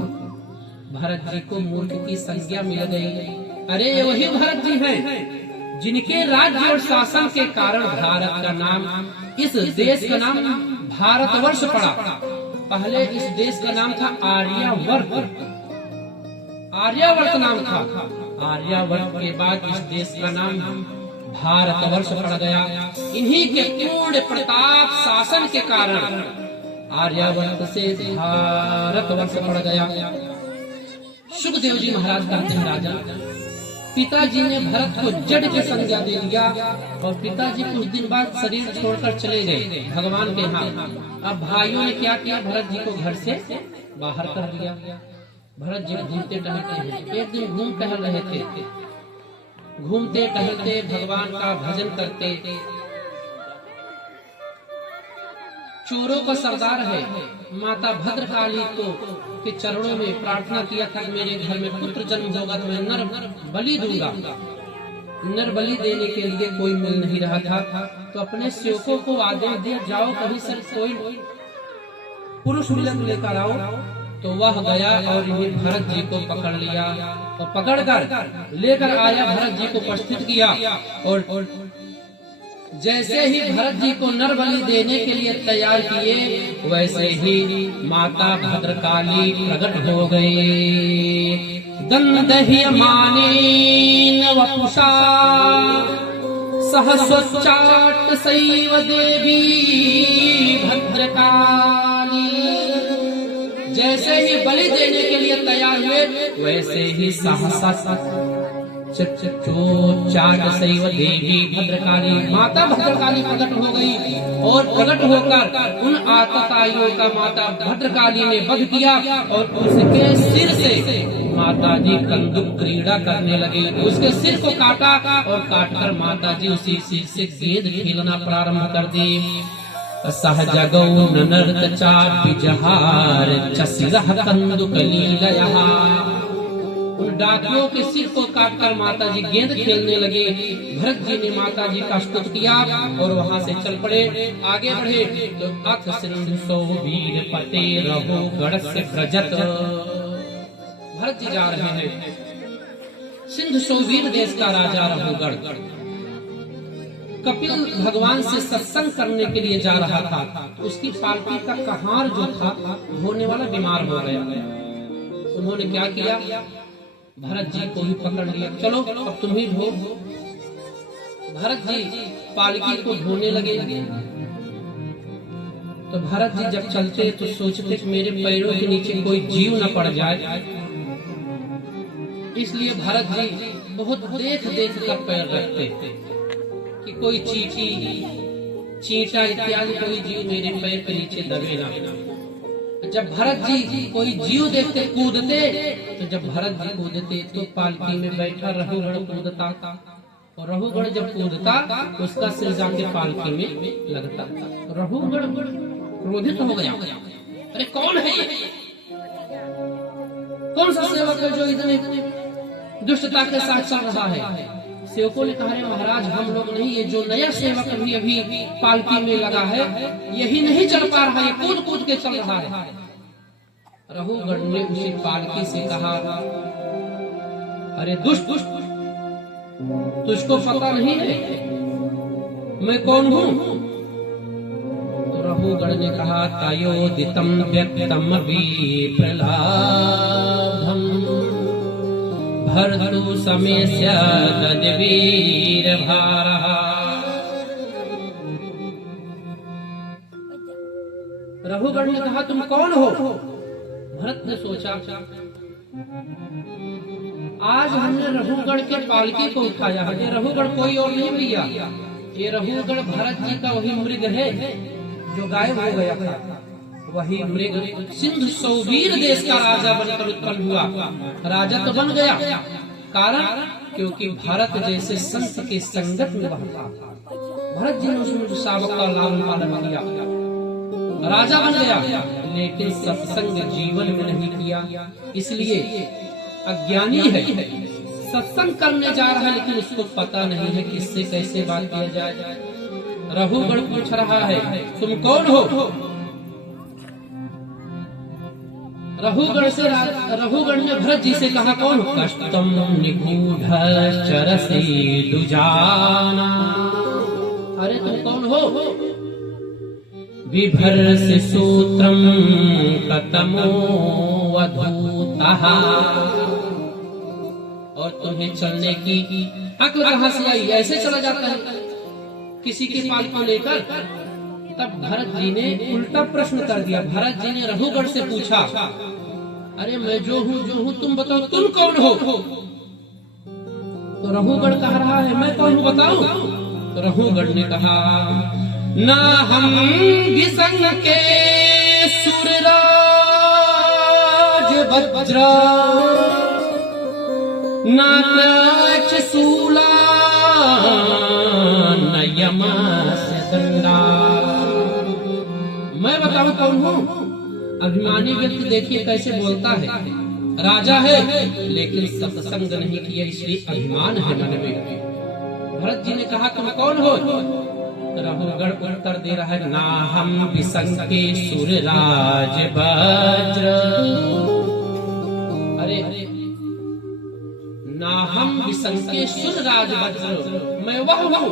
भरत जी को मूर्ख की संज्ञा मिल गई। अरे ये वही भरत जी हैं जिनके राज्य और शासन के कारण भारत का नाम, इस देश का नाम भारतवर्ष पड़ा। पहले इस देश का नाम था आर्यावर्त, आर्यावर्त नाम था। आर्यावर्त के बाद इस देश का नाम भारतवर्ष पड़ गया। इन्हीं के पूर्ण प्रताप शासन के कारण आर्यावर्त से भारतवर्ष पड़ गया। सुखदेव जी महाराज कहते हैं राजा, पिताजी ने भरत को जड़ की संज्ञा दे दिया और पिताजी कुछ दिन बाद शरीर छोड़कर चले गए भगवान के यहाँ। अब भाइयों ने क्या किया, भरत जी को घर से बाहर कर दिया। भरत जी घूमते टहलते हैं। एक दिन घूम टहल रहे थे, घूमते टहलते भगवान का भजन करते चोरों का सरदार है। माता भद्रकाली को के चरणों में प्रार्थना किया था कि मेरे घर में पुत्र जन्म होगा तो मैं नर बलि दूंगा। नर बलि देने के लिए कोई मिल नहीं रहा था, तो अपने सेवकों को आदेश दिया, जाओ कहीं से कोई पुरुष मिलन लेकर आओ। तो वह गया और इन्हें भरत जी को पकड़ लिया और पकड़कर लेकर आया, भरत जी को उपस्थित किया। और जैसे ही भरत जी को नर बलि देने के लिए तैयार किए, वैसे ही माता भद्रकाली प्रकट हो गई। दंदह्यमानेन वपुषा सहस्वच्चाट सैव देवी भद्रकाली। जैसे ही बलि देने के लिए तैयार हुए, वैसे ही सहसा चाट सैव देवी भद्रकाली, माता भद्रकाली प्रकट हो गई। और प्रकट होकर उन आतताइयों का माता भद्रकाली ने वध किया और उसके सिर से माता जी कंदुक क्रीड़ा करने लगे। उसके सिर को काटा और काटकर माता जी उसी सिर से गेंद खेलना प्रारंभ कर दी। सहजगौ ननर्त चापि जहार चसिरह कंदुक लीलया। उन डाकुओं के सिर को काटकर माता जी गेंद खेलने लगे। भरत जी ने माता जी का स्तुति किया और वहां से चल पड़े। आगे बढ़े तो अथ सिंधु सो वीर पते रहो गढ़ से प्रजत। भरत जी जा रहे हैं, सिंधु सौवीर देश का राजा रघुगढ़ कपिल भगवान से सत्संग करने के लिए जा रहा था। तो उसकी पालकी का कहार जो था होने वाला बीमार हो गया। उन्होंने क्या किया, भरत जी को भी पकड़ लिया, चलो अब तुम ही ढो। भरत जी पालकी को ढोने लगे। तो भरत जी जब चलते तो सोचते कि मेरे पैरों के नीचे कोई जीव न पड़ जाए, इसलिए भरत जी बहुत देख देख कर पैर रखते कि कोई चींटी चींटा इत्यादि कोई जीव मेरे पैर के नीचे दबे ना। जब भरत जी कोई जीव देखते कूदते, तो जब भरत जी कूदते तो पालकी में बैठा रघुगढ़ कूदता, और रघुगढ़ जब कूदता उसका सिर जाके पालकी में लगता। रघुगढ़ क्रोधित हो गया, अरे कौन है ये, कौन सा सेवक है जो इतने दुष्टता के साथ चल रहा है। सेवकों ने कहा, महाराज हम लोग नहीं, ये जो नया सेवक अभी अभी पालकी में लगा है यही नहीं चल पा रहा है, कूद कूद के चल रहा है। रघुगढ़ ने उसी पालकी से कहा, अरे दुष्ट दुष्ट, तुझको पता नहीं है मैं कौन हूँ। तो रघुगढ़ ने कहा, तयोदितम व्यक्तम विप्रलाभम भर्तु समेस्य तद्वीर भारः। रघुगढ़ ने कहा, तुम कौन हो। भरत ने सोचा, आज हमने रघुगढ़ के पालकी को उठाया है। ये रघुगढ़ कोई और नहीं भैया, ये रघुगढ़ भरत जी का वही मृग है जो गायब हो गया था। वही मृग सिंधु सौवीर देश का राजा बनकर उत्पन्न हुआ। राजा तो बन गया, कारण क्योंकि भरत जैसे संत के संगत में वह था। भरत जी ने उस शावक का लालन पालन किया, राजा बन गया, लेकिन सत्संग जीवन में नहीं किया, इसलिए अज्ञानी है। सत्संग करने जा रहा है लेकिन उसको पता नहीं है किससे कैसे बात किया जाए। रघुगढ़ पूछ रहा है, तुम कौन हो। रघुगढ़ ने भरत जी से कहा, कौन हो। कष्टम निगूढ़ चरसी दुजाना। अरे तुम कौन हो। बिभर्ष सूत्रम कतमो वधूतः। और तुम्हें चलने की अक्ल कहां से आई, ऐसे चला जाता है किसी के पाल को लेकर। तब भरत जी ने उल्टा प्रश्न कर दिया। भरत जी ने रघुगढ़ से पूछा, अरे मैं जो हूँ तुम बताओ तुम कौन हो। तो रघुगढ़ कह रहा है, मैं कौन हूँ बताओ। तो रघुगढ़ ने कहा, ना हम विसंग के सुरराज वज्र, ना कच सूला, न यमस दंडा। कौन हूँ। अभिमानी व्यक्ति देखिए कैसे बोलता है, राजा है लेकिन सत्संग नहीं किया, इसलिए अभिमान है मन में। भरत जी ने कहा तुम कौन हो। रघुगण उत्तर दे रहा है, ना हम विसंके सुरराज वज्र। अरे ना हम विसंके सुरराज वज्र, मैं वह हूँ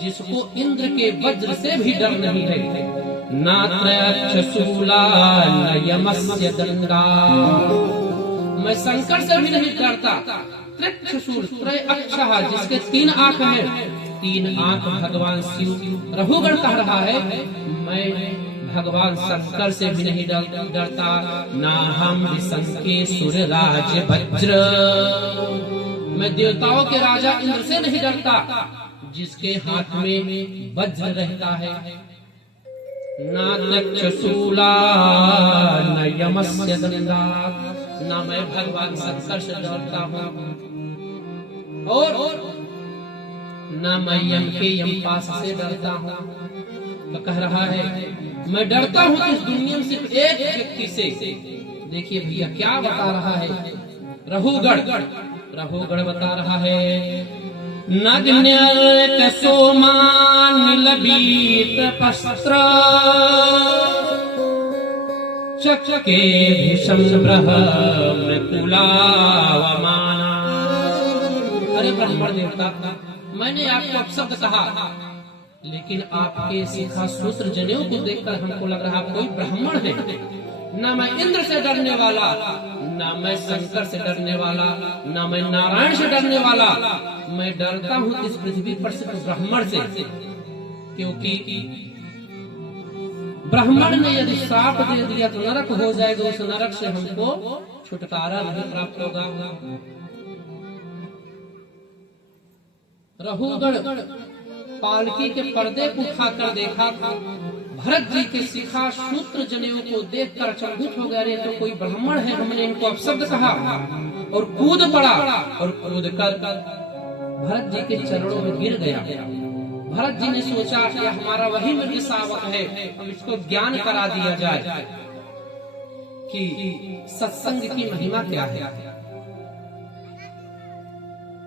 जिसको इंद्र के वज्र से भी डर नहीं है। नात्रयक्षशूला न यमस्य दंडा, मैं शंकर से भी नहीं डरता। त्र्यक्षशूल त्रयक्षः, जिसके 3 आंख हैं, 3 आंख भगवान शिव। रघुगण कह रहा है मैं भगवान शंकर से भी नहीं डरता। ना हम विसंके सुरराज वज्र, मैं देवताओं के राजा इंद्र से नहीं डरता जिसके हाथ में वज्र रहता है। नात्रयक्षशूला न यमस्य दंडा, ना मैं भगवान शंकर से डरता हूँ और न मैं यम के यमपास से डरता हूँ। तो कह रहा है मैं डरता हूँ इस दुनिया में सिर्फ एक व्यक्ति से। देखिए भैया क्या बता रहा है रघुगण बता रहा है, नग्न सोमान लबीत पस्त्र चके भीषम ब्रह्मकुलावमाना। अरे ब्राह्मण देवता, मैंने आपको अपशब्द कहा, लेकिन आपके शिखा सूत्र जनेऊ को देखकर हमको लग रहा कोई ब्राह्मण है। न मैं इंद्र से डरने वाला, न मैं शंकर से डरने वाला, न मैं नारायण से डरने वाला। मैं डरता हूँ इस पृथ्वी पर सिर्फ ब्राह्मण से, क्योंकि ब्राह्मण ने यदि श्राप दे दिया तो नरक हो जाएगा, उस नरक से हमको छुटकारा नहीं प्राप्त होगा। रघुगण पालकी के पर्दे को उठाकर देखा, भरत जी के शिखा सूत्र जनेऊ को देखकर अचंभित हो गया। तो कोई ब्राह्मण है, हमने इनको अपशब्द कहा और कूद पड़ा और कूद कर भरत जी के चरणों में गिर गया। भरत जी ने सोचा कि हमारा वही मृग शावक है, हम इसको ज्ञान करा दिया जाए कि सत्संग की महिमा क्या है।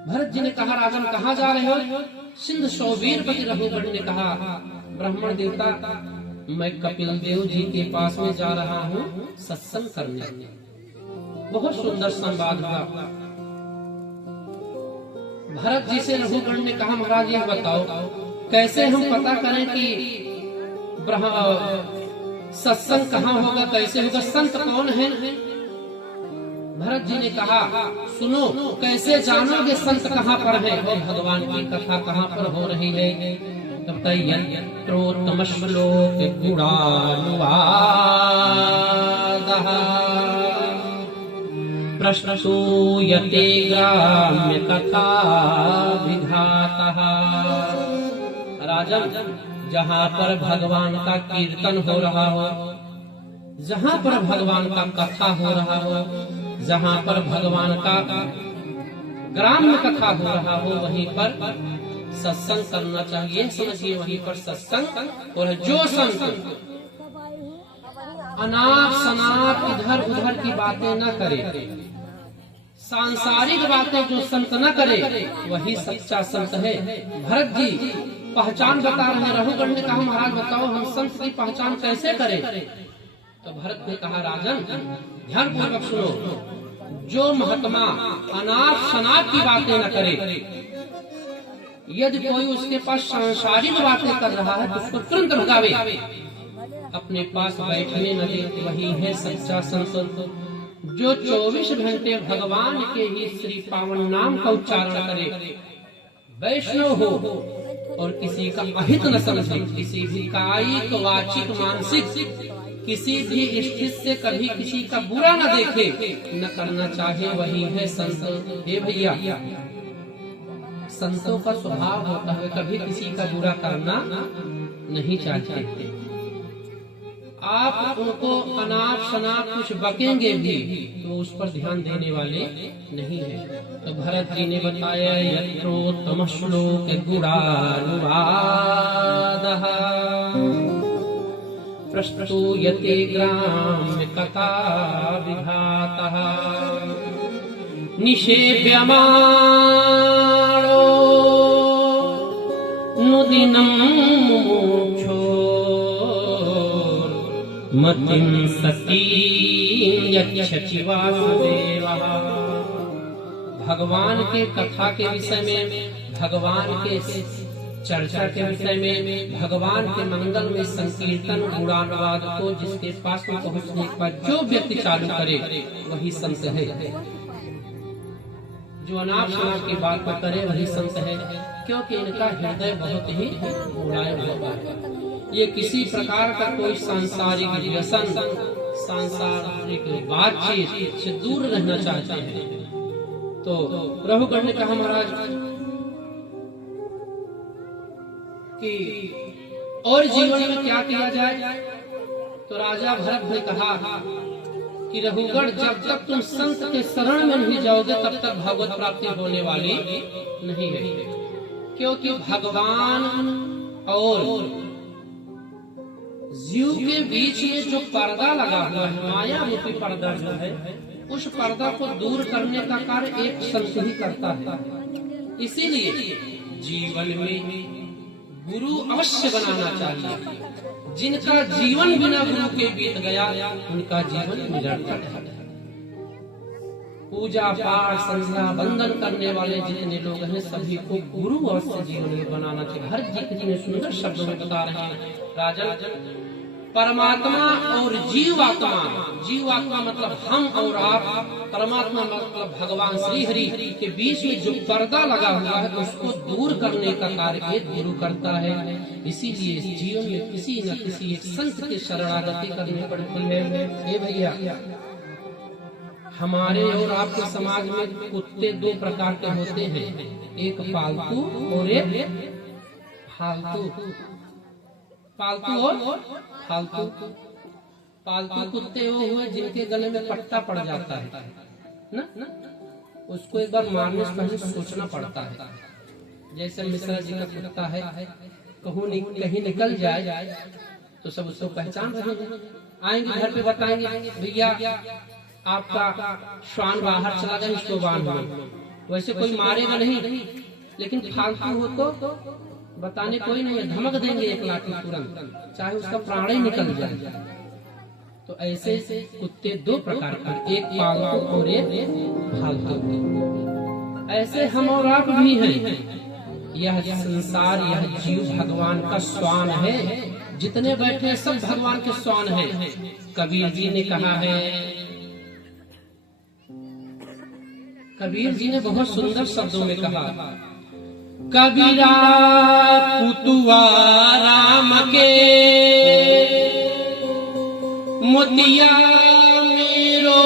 भरत जी ने कहा, राजन कहाँ जा रहे हो। सिंध सौवीरपति रघुगण ने कहा, ब्राह्मण देवता, मैं कपिल देव जी के पास में जा रहा हूँ सत्संग करने। बहुत सुंदर संवाद हुआ। भरत जी से रघुगण ने कहा, महाराज यह बताओ कैसे हम पता करें कि सत्संग कहाँ होगा, कैसे होगा, संत कौन है। भरत जी ने कहा, सुनो, कैसे जानोगे संत कहाँ पर है और भगवान की कथा कहाँ पर हो रही है। तब यत्रोत्तम श्लोक गुणानुवादः प्रश्नसूयते ग्राम्य कथा विघातः। राजन, जहाँ पर भगवान का कीर्तन हो रहा हो, जहाँ पर भगवान का कथा हो रहा हो, जहाँ पर भगवान का ग्राम्य कथा हो रहा हो, वहीं पर सत्संग करना चाहिए। समझिए, वहीं पर सत्संग। और जो संत अनाप शनाप इधर उधर की बातें न करे, सांसारिक बातें जो संत न करे, वही सच्चा संत है। भरत जी पहचान बता रहे हैं। रघुगण ने कहा, महाराज बताओ हम संत की पहचान कैसे करें। तो भरत ने कहा, राजन ध्यान पूर्वक सुनो, जो महात्मा अनाप शनाप की बातें न करे, यदि कोई उसके पास सांसारिक बातें कर रहा है तो उसको तुरंत भगावे, अपने पास बैठने न दे, वही है सच्चा संत। जो 24 घंटे भगवान के ही श्री पावन नाम का उच्चारण करे, वैष्णव हो और किसी का अहित न समझे, किसी भी कायिक वाचिक मानसिक किसी भी स्थिति से कभी किसी का बुरा न देखे, न करना चाहे, वही है संत। हे भैया, संतों का स्वभाव होता है कभी किसी का बुरा करना नहीं चाहते। आप उनको अनाप शनाप कुछ बकेंगे भी तो उस पर ध्यान देने वाले नहीं है। तो भरत जी ने बताया, यत्रोत्तम श्लोक गुणानुवादः प्रस्तूयते ग्राम्य कथा विधातः निषेव्यमाणो नुदिनं मुमुक्षो मतिं सतीं यच्छति वासुदेवः। भगवान के कथा के विषय में, भगवान के चर्चा के विषय में, भगवान के मंगल में संकीर्तन गुणानुवाद को जिसके पास में पहुंचने के बाद जो व्यक्ति चालू करे वही संत है। जो अनाप शनाप की बात को करे वही संत है, क्योंकि इनका हृदय बहुत ही मुलायम होता है। ये किसी प्रकार का कोई सांसारिक व्यसन, सांसारिक बातचीत से दूर रहना चाहते हैं। तो रघुगण ने कहा महाराज कि और जीवन में क्या किया जाए? तो राजा भरत ने कहा कि रघुगण, जब तक तुम संत के शरण में नहीं जाओगे तब तक भगवत प्राप्ति होने वाली नहीं है। क्योंकि भगवान और जीव के बीच में जो पर्दा लगा हुआ है, माया रूपी पर्दा जो है, उस पर्दा को दूर करने का कार्य एक संत ही करता है। इसीलिए जीवन में गुरु अवश्य बनाना चाहिए। जिनका जीवन बिना गुरु के बीत गया उनका जीवन निरर्थक है। पूजा पाठ संध्या वंदन करने वाले जितने लोग हैं सभी को गुरु अवश्य जीवन में बनाना चाहिए। हर जी ने सुंदर शब्दों में बता रहे हैं राजन, परमात्मा और जीवात्मा, जीवात्मा मतलब हम और आप, परमात्मा मतलब भगवान श्री हरि के बीच में जो पर्दा लगा हुआ है उसको दूर करने का कार्य एक गुरु करता है। इसीलिए जीवन में किसी न किसी एक संत की शरणागति करनी पड़ती है। ये भैया, हमारे और आपके समाज में कुत्ते दो प्रकार के होते हैं, एक पालतू और एक फालतू। पालतू और फालतू। पालतू कुत्ते वो हुए जिनके गले में पट्टा पड़ जाता है ना, उसको एक बार मारने से पहले सोचना पड़ता है। जैसे मिश्रा जी का कुत्ता है, कहीं निकल जाए तो सब उसको पहचान रहे हैं, आएंगे घर पे बताएंगे भैया आपका श्वान बाहर चला गया, इसको बांधो। वैसे कोई मारेगा नहीं, लेकिन फालतू हो तो बताने कोई नहीं है, धमक देंगे एक लाठी तुरंत, चाहे उसका प्राण ही निकल जाए। तो ऐसे कुत्ते दो प्रकार के, एक पालतू और एक फालतू। ऐसे हम और आप भी हैं। यह संसार, यह जीव भगवान का स्वान है। जितने बैठे सब भगवान के स्वान हैं। कबीर जी ने कहा है, कबीर जी ने बहुत सुंदर शब्दों में कहा, कबीरा पुतुआ राम के मोतिया मेरो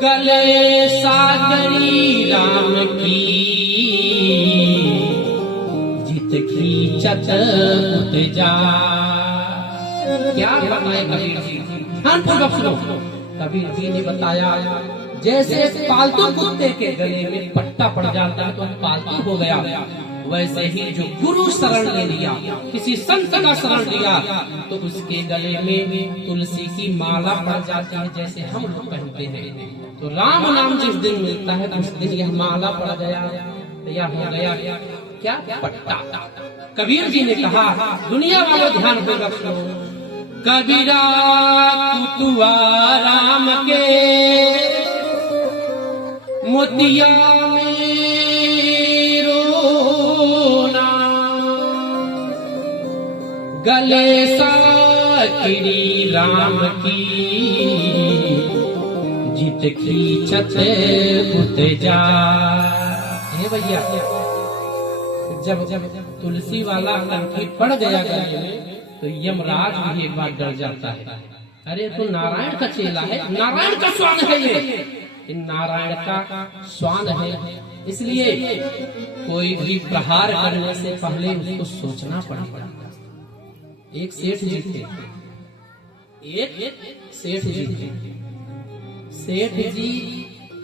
गले सागरी राम की जित खींचत उत जा। क्या बताए कबीर जी? ध्यानपूर्वक सुनो। कबीर जी ने बताया, जैसे पालतू कुत्ते के गले में पट्टा पड़ जाता है तो पालतू हो गया, वैसे ही जो गुरु शरण ले लिया, किसी संत का शरण लिया, तो उसके गले में तुलसी की माला पड़ जाती है, जैसे हम लोग पहनते हैं। तो राम नाम जिस दिन मिलता है उस दिन यह माला पड़ गया, यह हो गया क्या? पट्टा। कबीर जी ने कहा, दुनिया वालों ध्यान में रखो, कबीरा कुतुआ राम के मोतिया मेरो गले साकिरी राम की जित खींचत उत जा। हे भैया, जब तुलसी वाला कंठी पड़ गया गले में तो यमराज भी एक बार डर जाता है। अरे तो नारायण का चेला है, नारायण का स्वान है ये नारायण का स्वान है, इसलिए कोई भी प्रहार करने से पहले उसको सोचना पड़ेगा। एक सेठ जी थे, एक सेठ जी थे। सेठ जी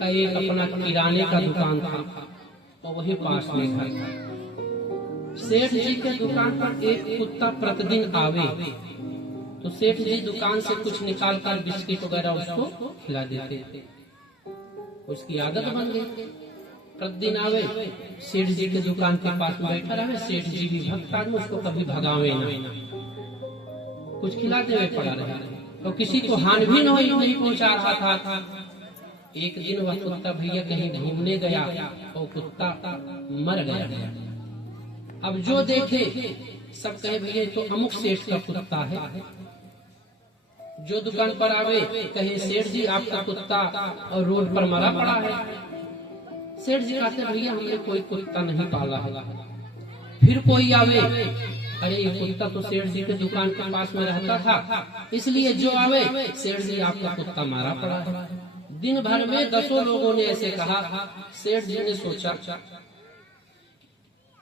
का एक अपना किराने का दुकान था और वही पास में घर था। सेठ जी के दुकान पर एक कुत्ता प्रतिदिन आवे तो सेठ जी दुकान से कुछ निकाल कर बिस्किट वगैरह उसको खिला देते। उसकी आदत बन गई, प्रतिदिन आवे सेठ जी के दुकान के पास में बैठा रहे। सेठ जी भी भक्त आदमी, उसको कभी भगावे ना, कुछ खिलाते हुए पड़ा रहे तो किसी को हानि भी नहीं पहुंचा रहा था। एक दिन वह कुत्ता भैया कहीं घूमने गया और कुत्ता मर गया। अब जो देखे सब कहे भैया तो अमुक सेठ का कुत्ता है। जो दुकान पर आवे कहे सेठ जी आपका कुत्ता और रोड पर मरा पड़ा है। सेठ जी कहते भैया हमने कोई कुत्ता नहीं पाला है। फिर कोई आवे, अरे ये कुत्ता तो सेठ जी के दुकान के पास में रहता था, इसलिए जो आवे सेठ जी आपका कुत्ता मारा पड़ा है। दिन भर में 10 लोगों ने ऐसे कहा। सेठ जी ने सोचा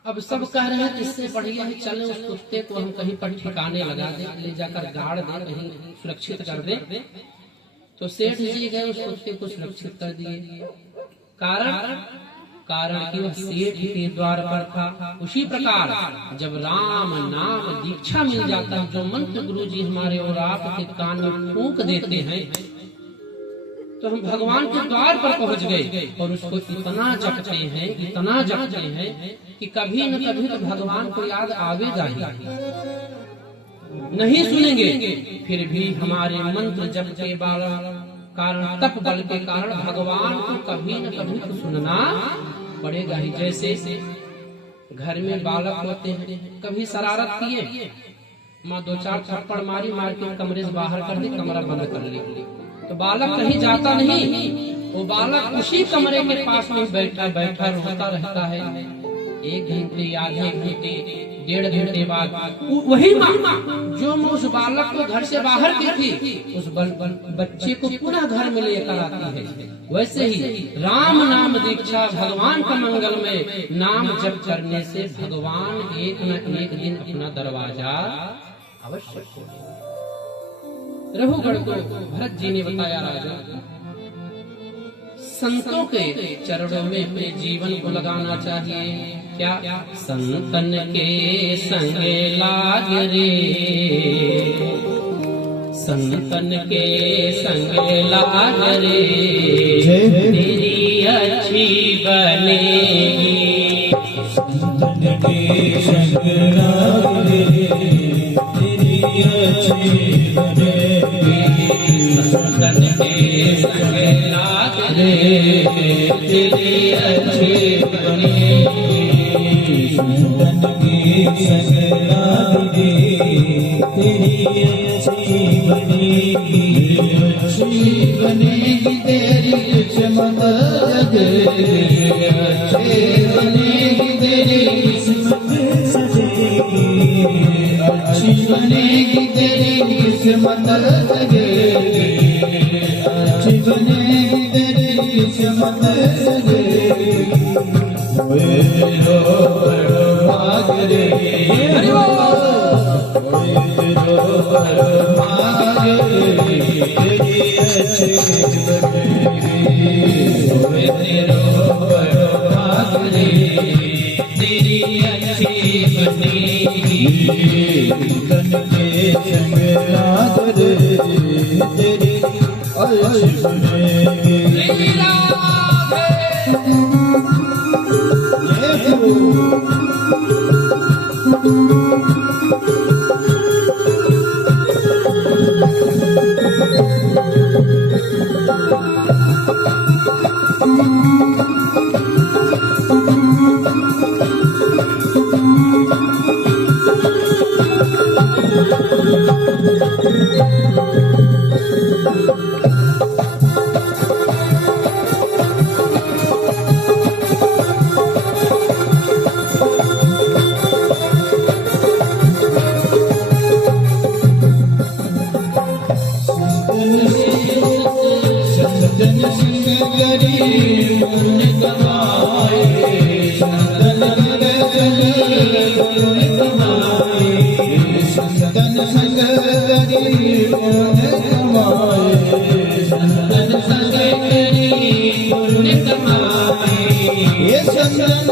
अब सब कह रहे हैं इससे बढ़िया है चले उस कुत्ते को हम कहीं पर ठिकाने लगा दे, ले जाकर गाड़ दे, कहीं सुरक्षित कर दे। तो सेठ जी गए उस कुत्ते को सुरक्षित कर दिए। कारण कि वह सेठ के द्वार पर था। उसी प्रकार जब राम नाम दीक्षा मिल जाता है, जो मंत्र गुरु जी हमारे और आपके कान में फूंक देते हैं, तो हम भगवान के द्वार पर पहुंच गए और उसको इतना जपते हैं कि कभी न कभी तो भगवान को याद आवेगा ही। नहीं सुनेंगे फिर भी हमारे मंत्र जप के कारण, तप बल के कारण भगवान को कभी न कभी तो सुनना पड़ेगा ही। जैसे घर में बालक होते हैं, कभी शरारत किए, माँ 2-4 थप्पड़ मार के कमरे से बाहर कर दी, कमरा बंद कर ली, तो बालक कहीं जाता नहीं, वो बालक उसी कमरे के पास में बैठा रोता रहता है। 1 घंटे, आधे घंटे, 1.5 घंटे बाद वही माँ जो उस बालक को घर से बाहर की थी, उस बच्चे को पुनः घर में लेकर आती है। वैसे ही राम नाम दीक्षा भगवान का मंगल में नाम जप करने से भगवान एक न एक दिन अपना दरवाजा अवश्य खोलेगा। रघुगढ़ को भरत जी ने बताया राजा, संतों के चरणों में अपने जीवन को लगाना चाहिए। क्या संतन के संग लाग रे, संतन के संग लाग रे, तेरी अच्छी बनेगी। संतन के संग लाग रे, तेरी अच्छी संतन के संग लाग रे, तेरी अच्छी बनेगी। संतन के संग लाग रे, तेरी अच्छी बनेगी। अच्छी बनेगी तेरी किस्मत, अच्छी बनेगी तेरी किस्मत सजेगी। अच्छी बनेगी तेरी किस्मत सजेगी, अच्छी बनेगी तेरी किस्मत सजेगी। भाग रे, तेरी अच्छी बनेगी। तन के संग लाग रे, तेरी अच्छी बनेगी।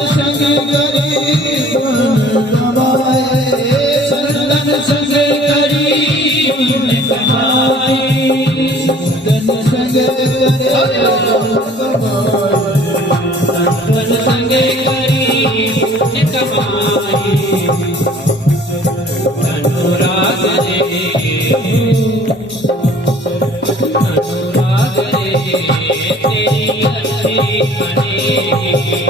संग गरीब संतन संगे करी पुण्य कमाई अनुराग रे अनुराग रे तेरी अच्छी बनेगी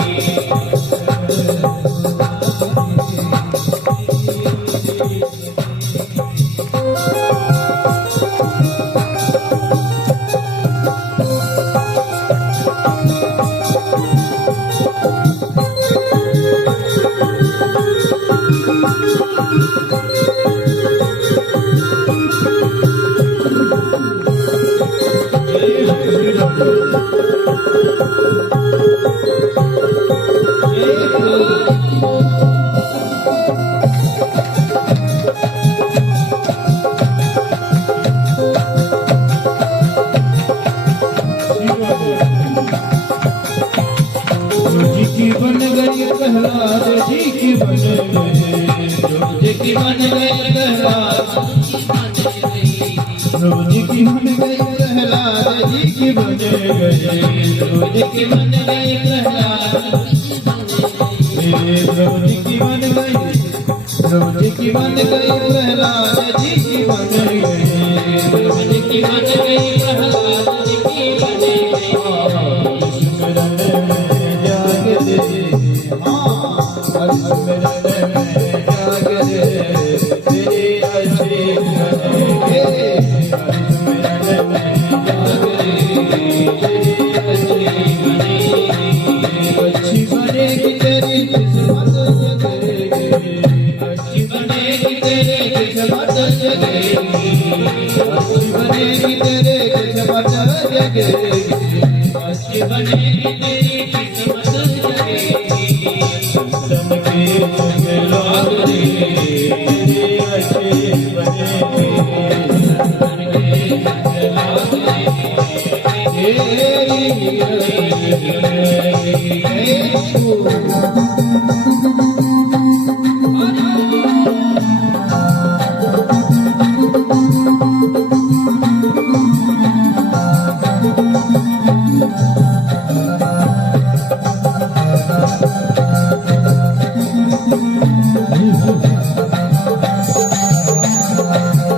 बन गई प्रहलाद जी की बन गई जी की बन गई प्रहलाद रोज की बन गई प्रहलाद जी की बन गई रोज की बन गई प्रहलाद रोज की बन गई रोज की बन गई प्रहलाद जी की बन गई रोज की बन गई प्रहलाद जी की बन गई स्मरण में जाग दे स्मरण में जाग दे तेरी अच्छी बनेगी स्मरण में जाग दे तेरी अच्छी बनेगी तेरी किस्मत जगेगी अच्छी बनेगी तेरी किस्मत जगेगी अच्छी बनेगी तेरी किस्मत जगेगी अच्छी बनेगी तेरी किस्मत जगेगी संतन के संग लाग रे तेरी अच्छी बनेगी संतन के संग लाग रे तेरी अच्छी बनेगी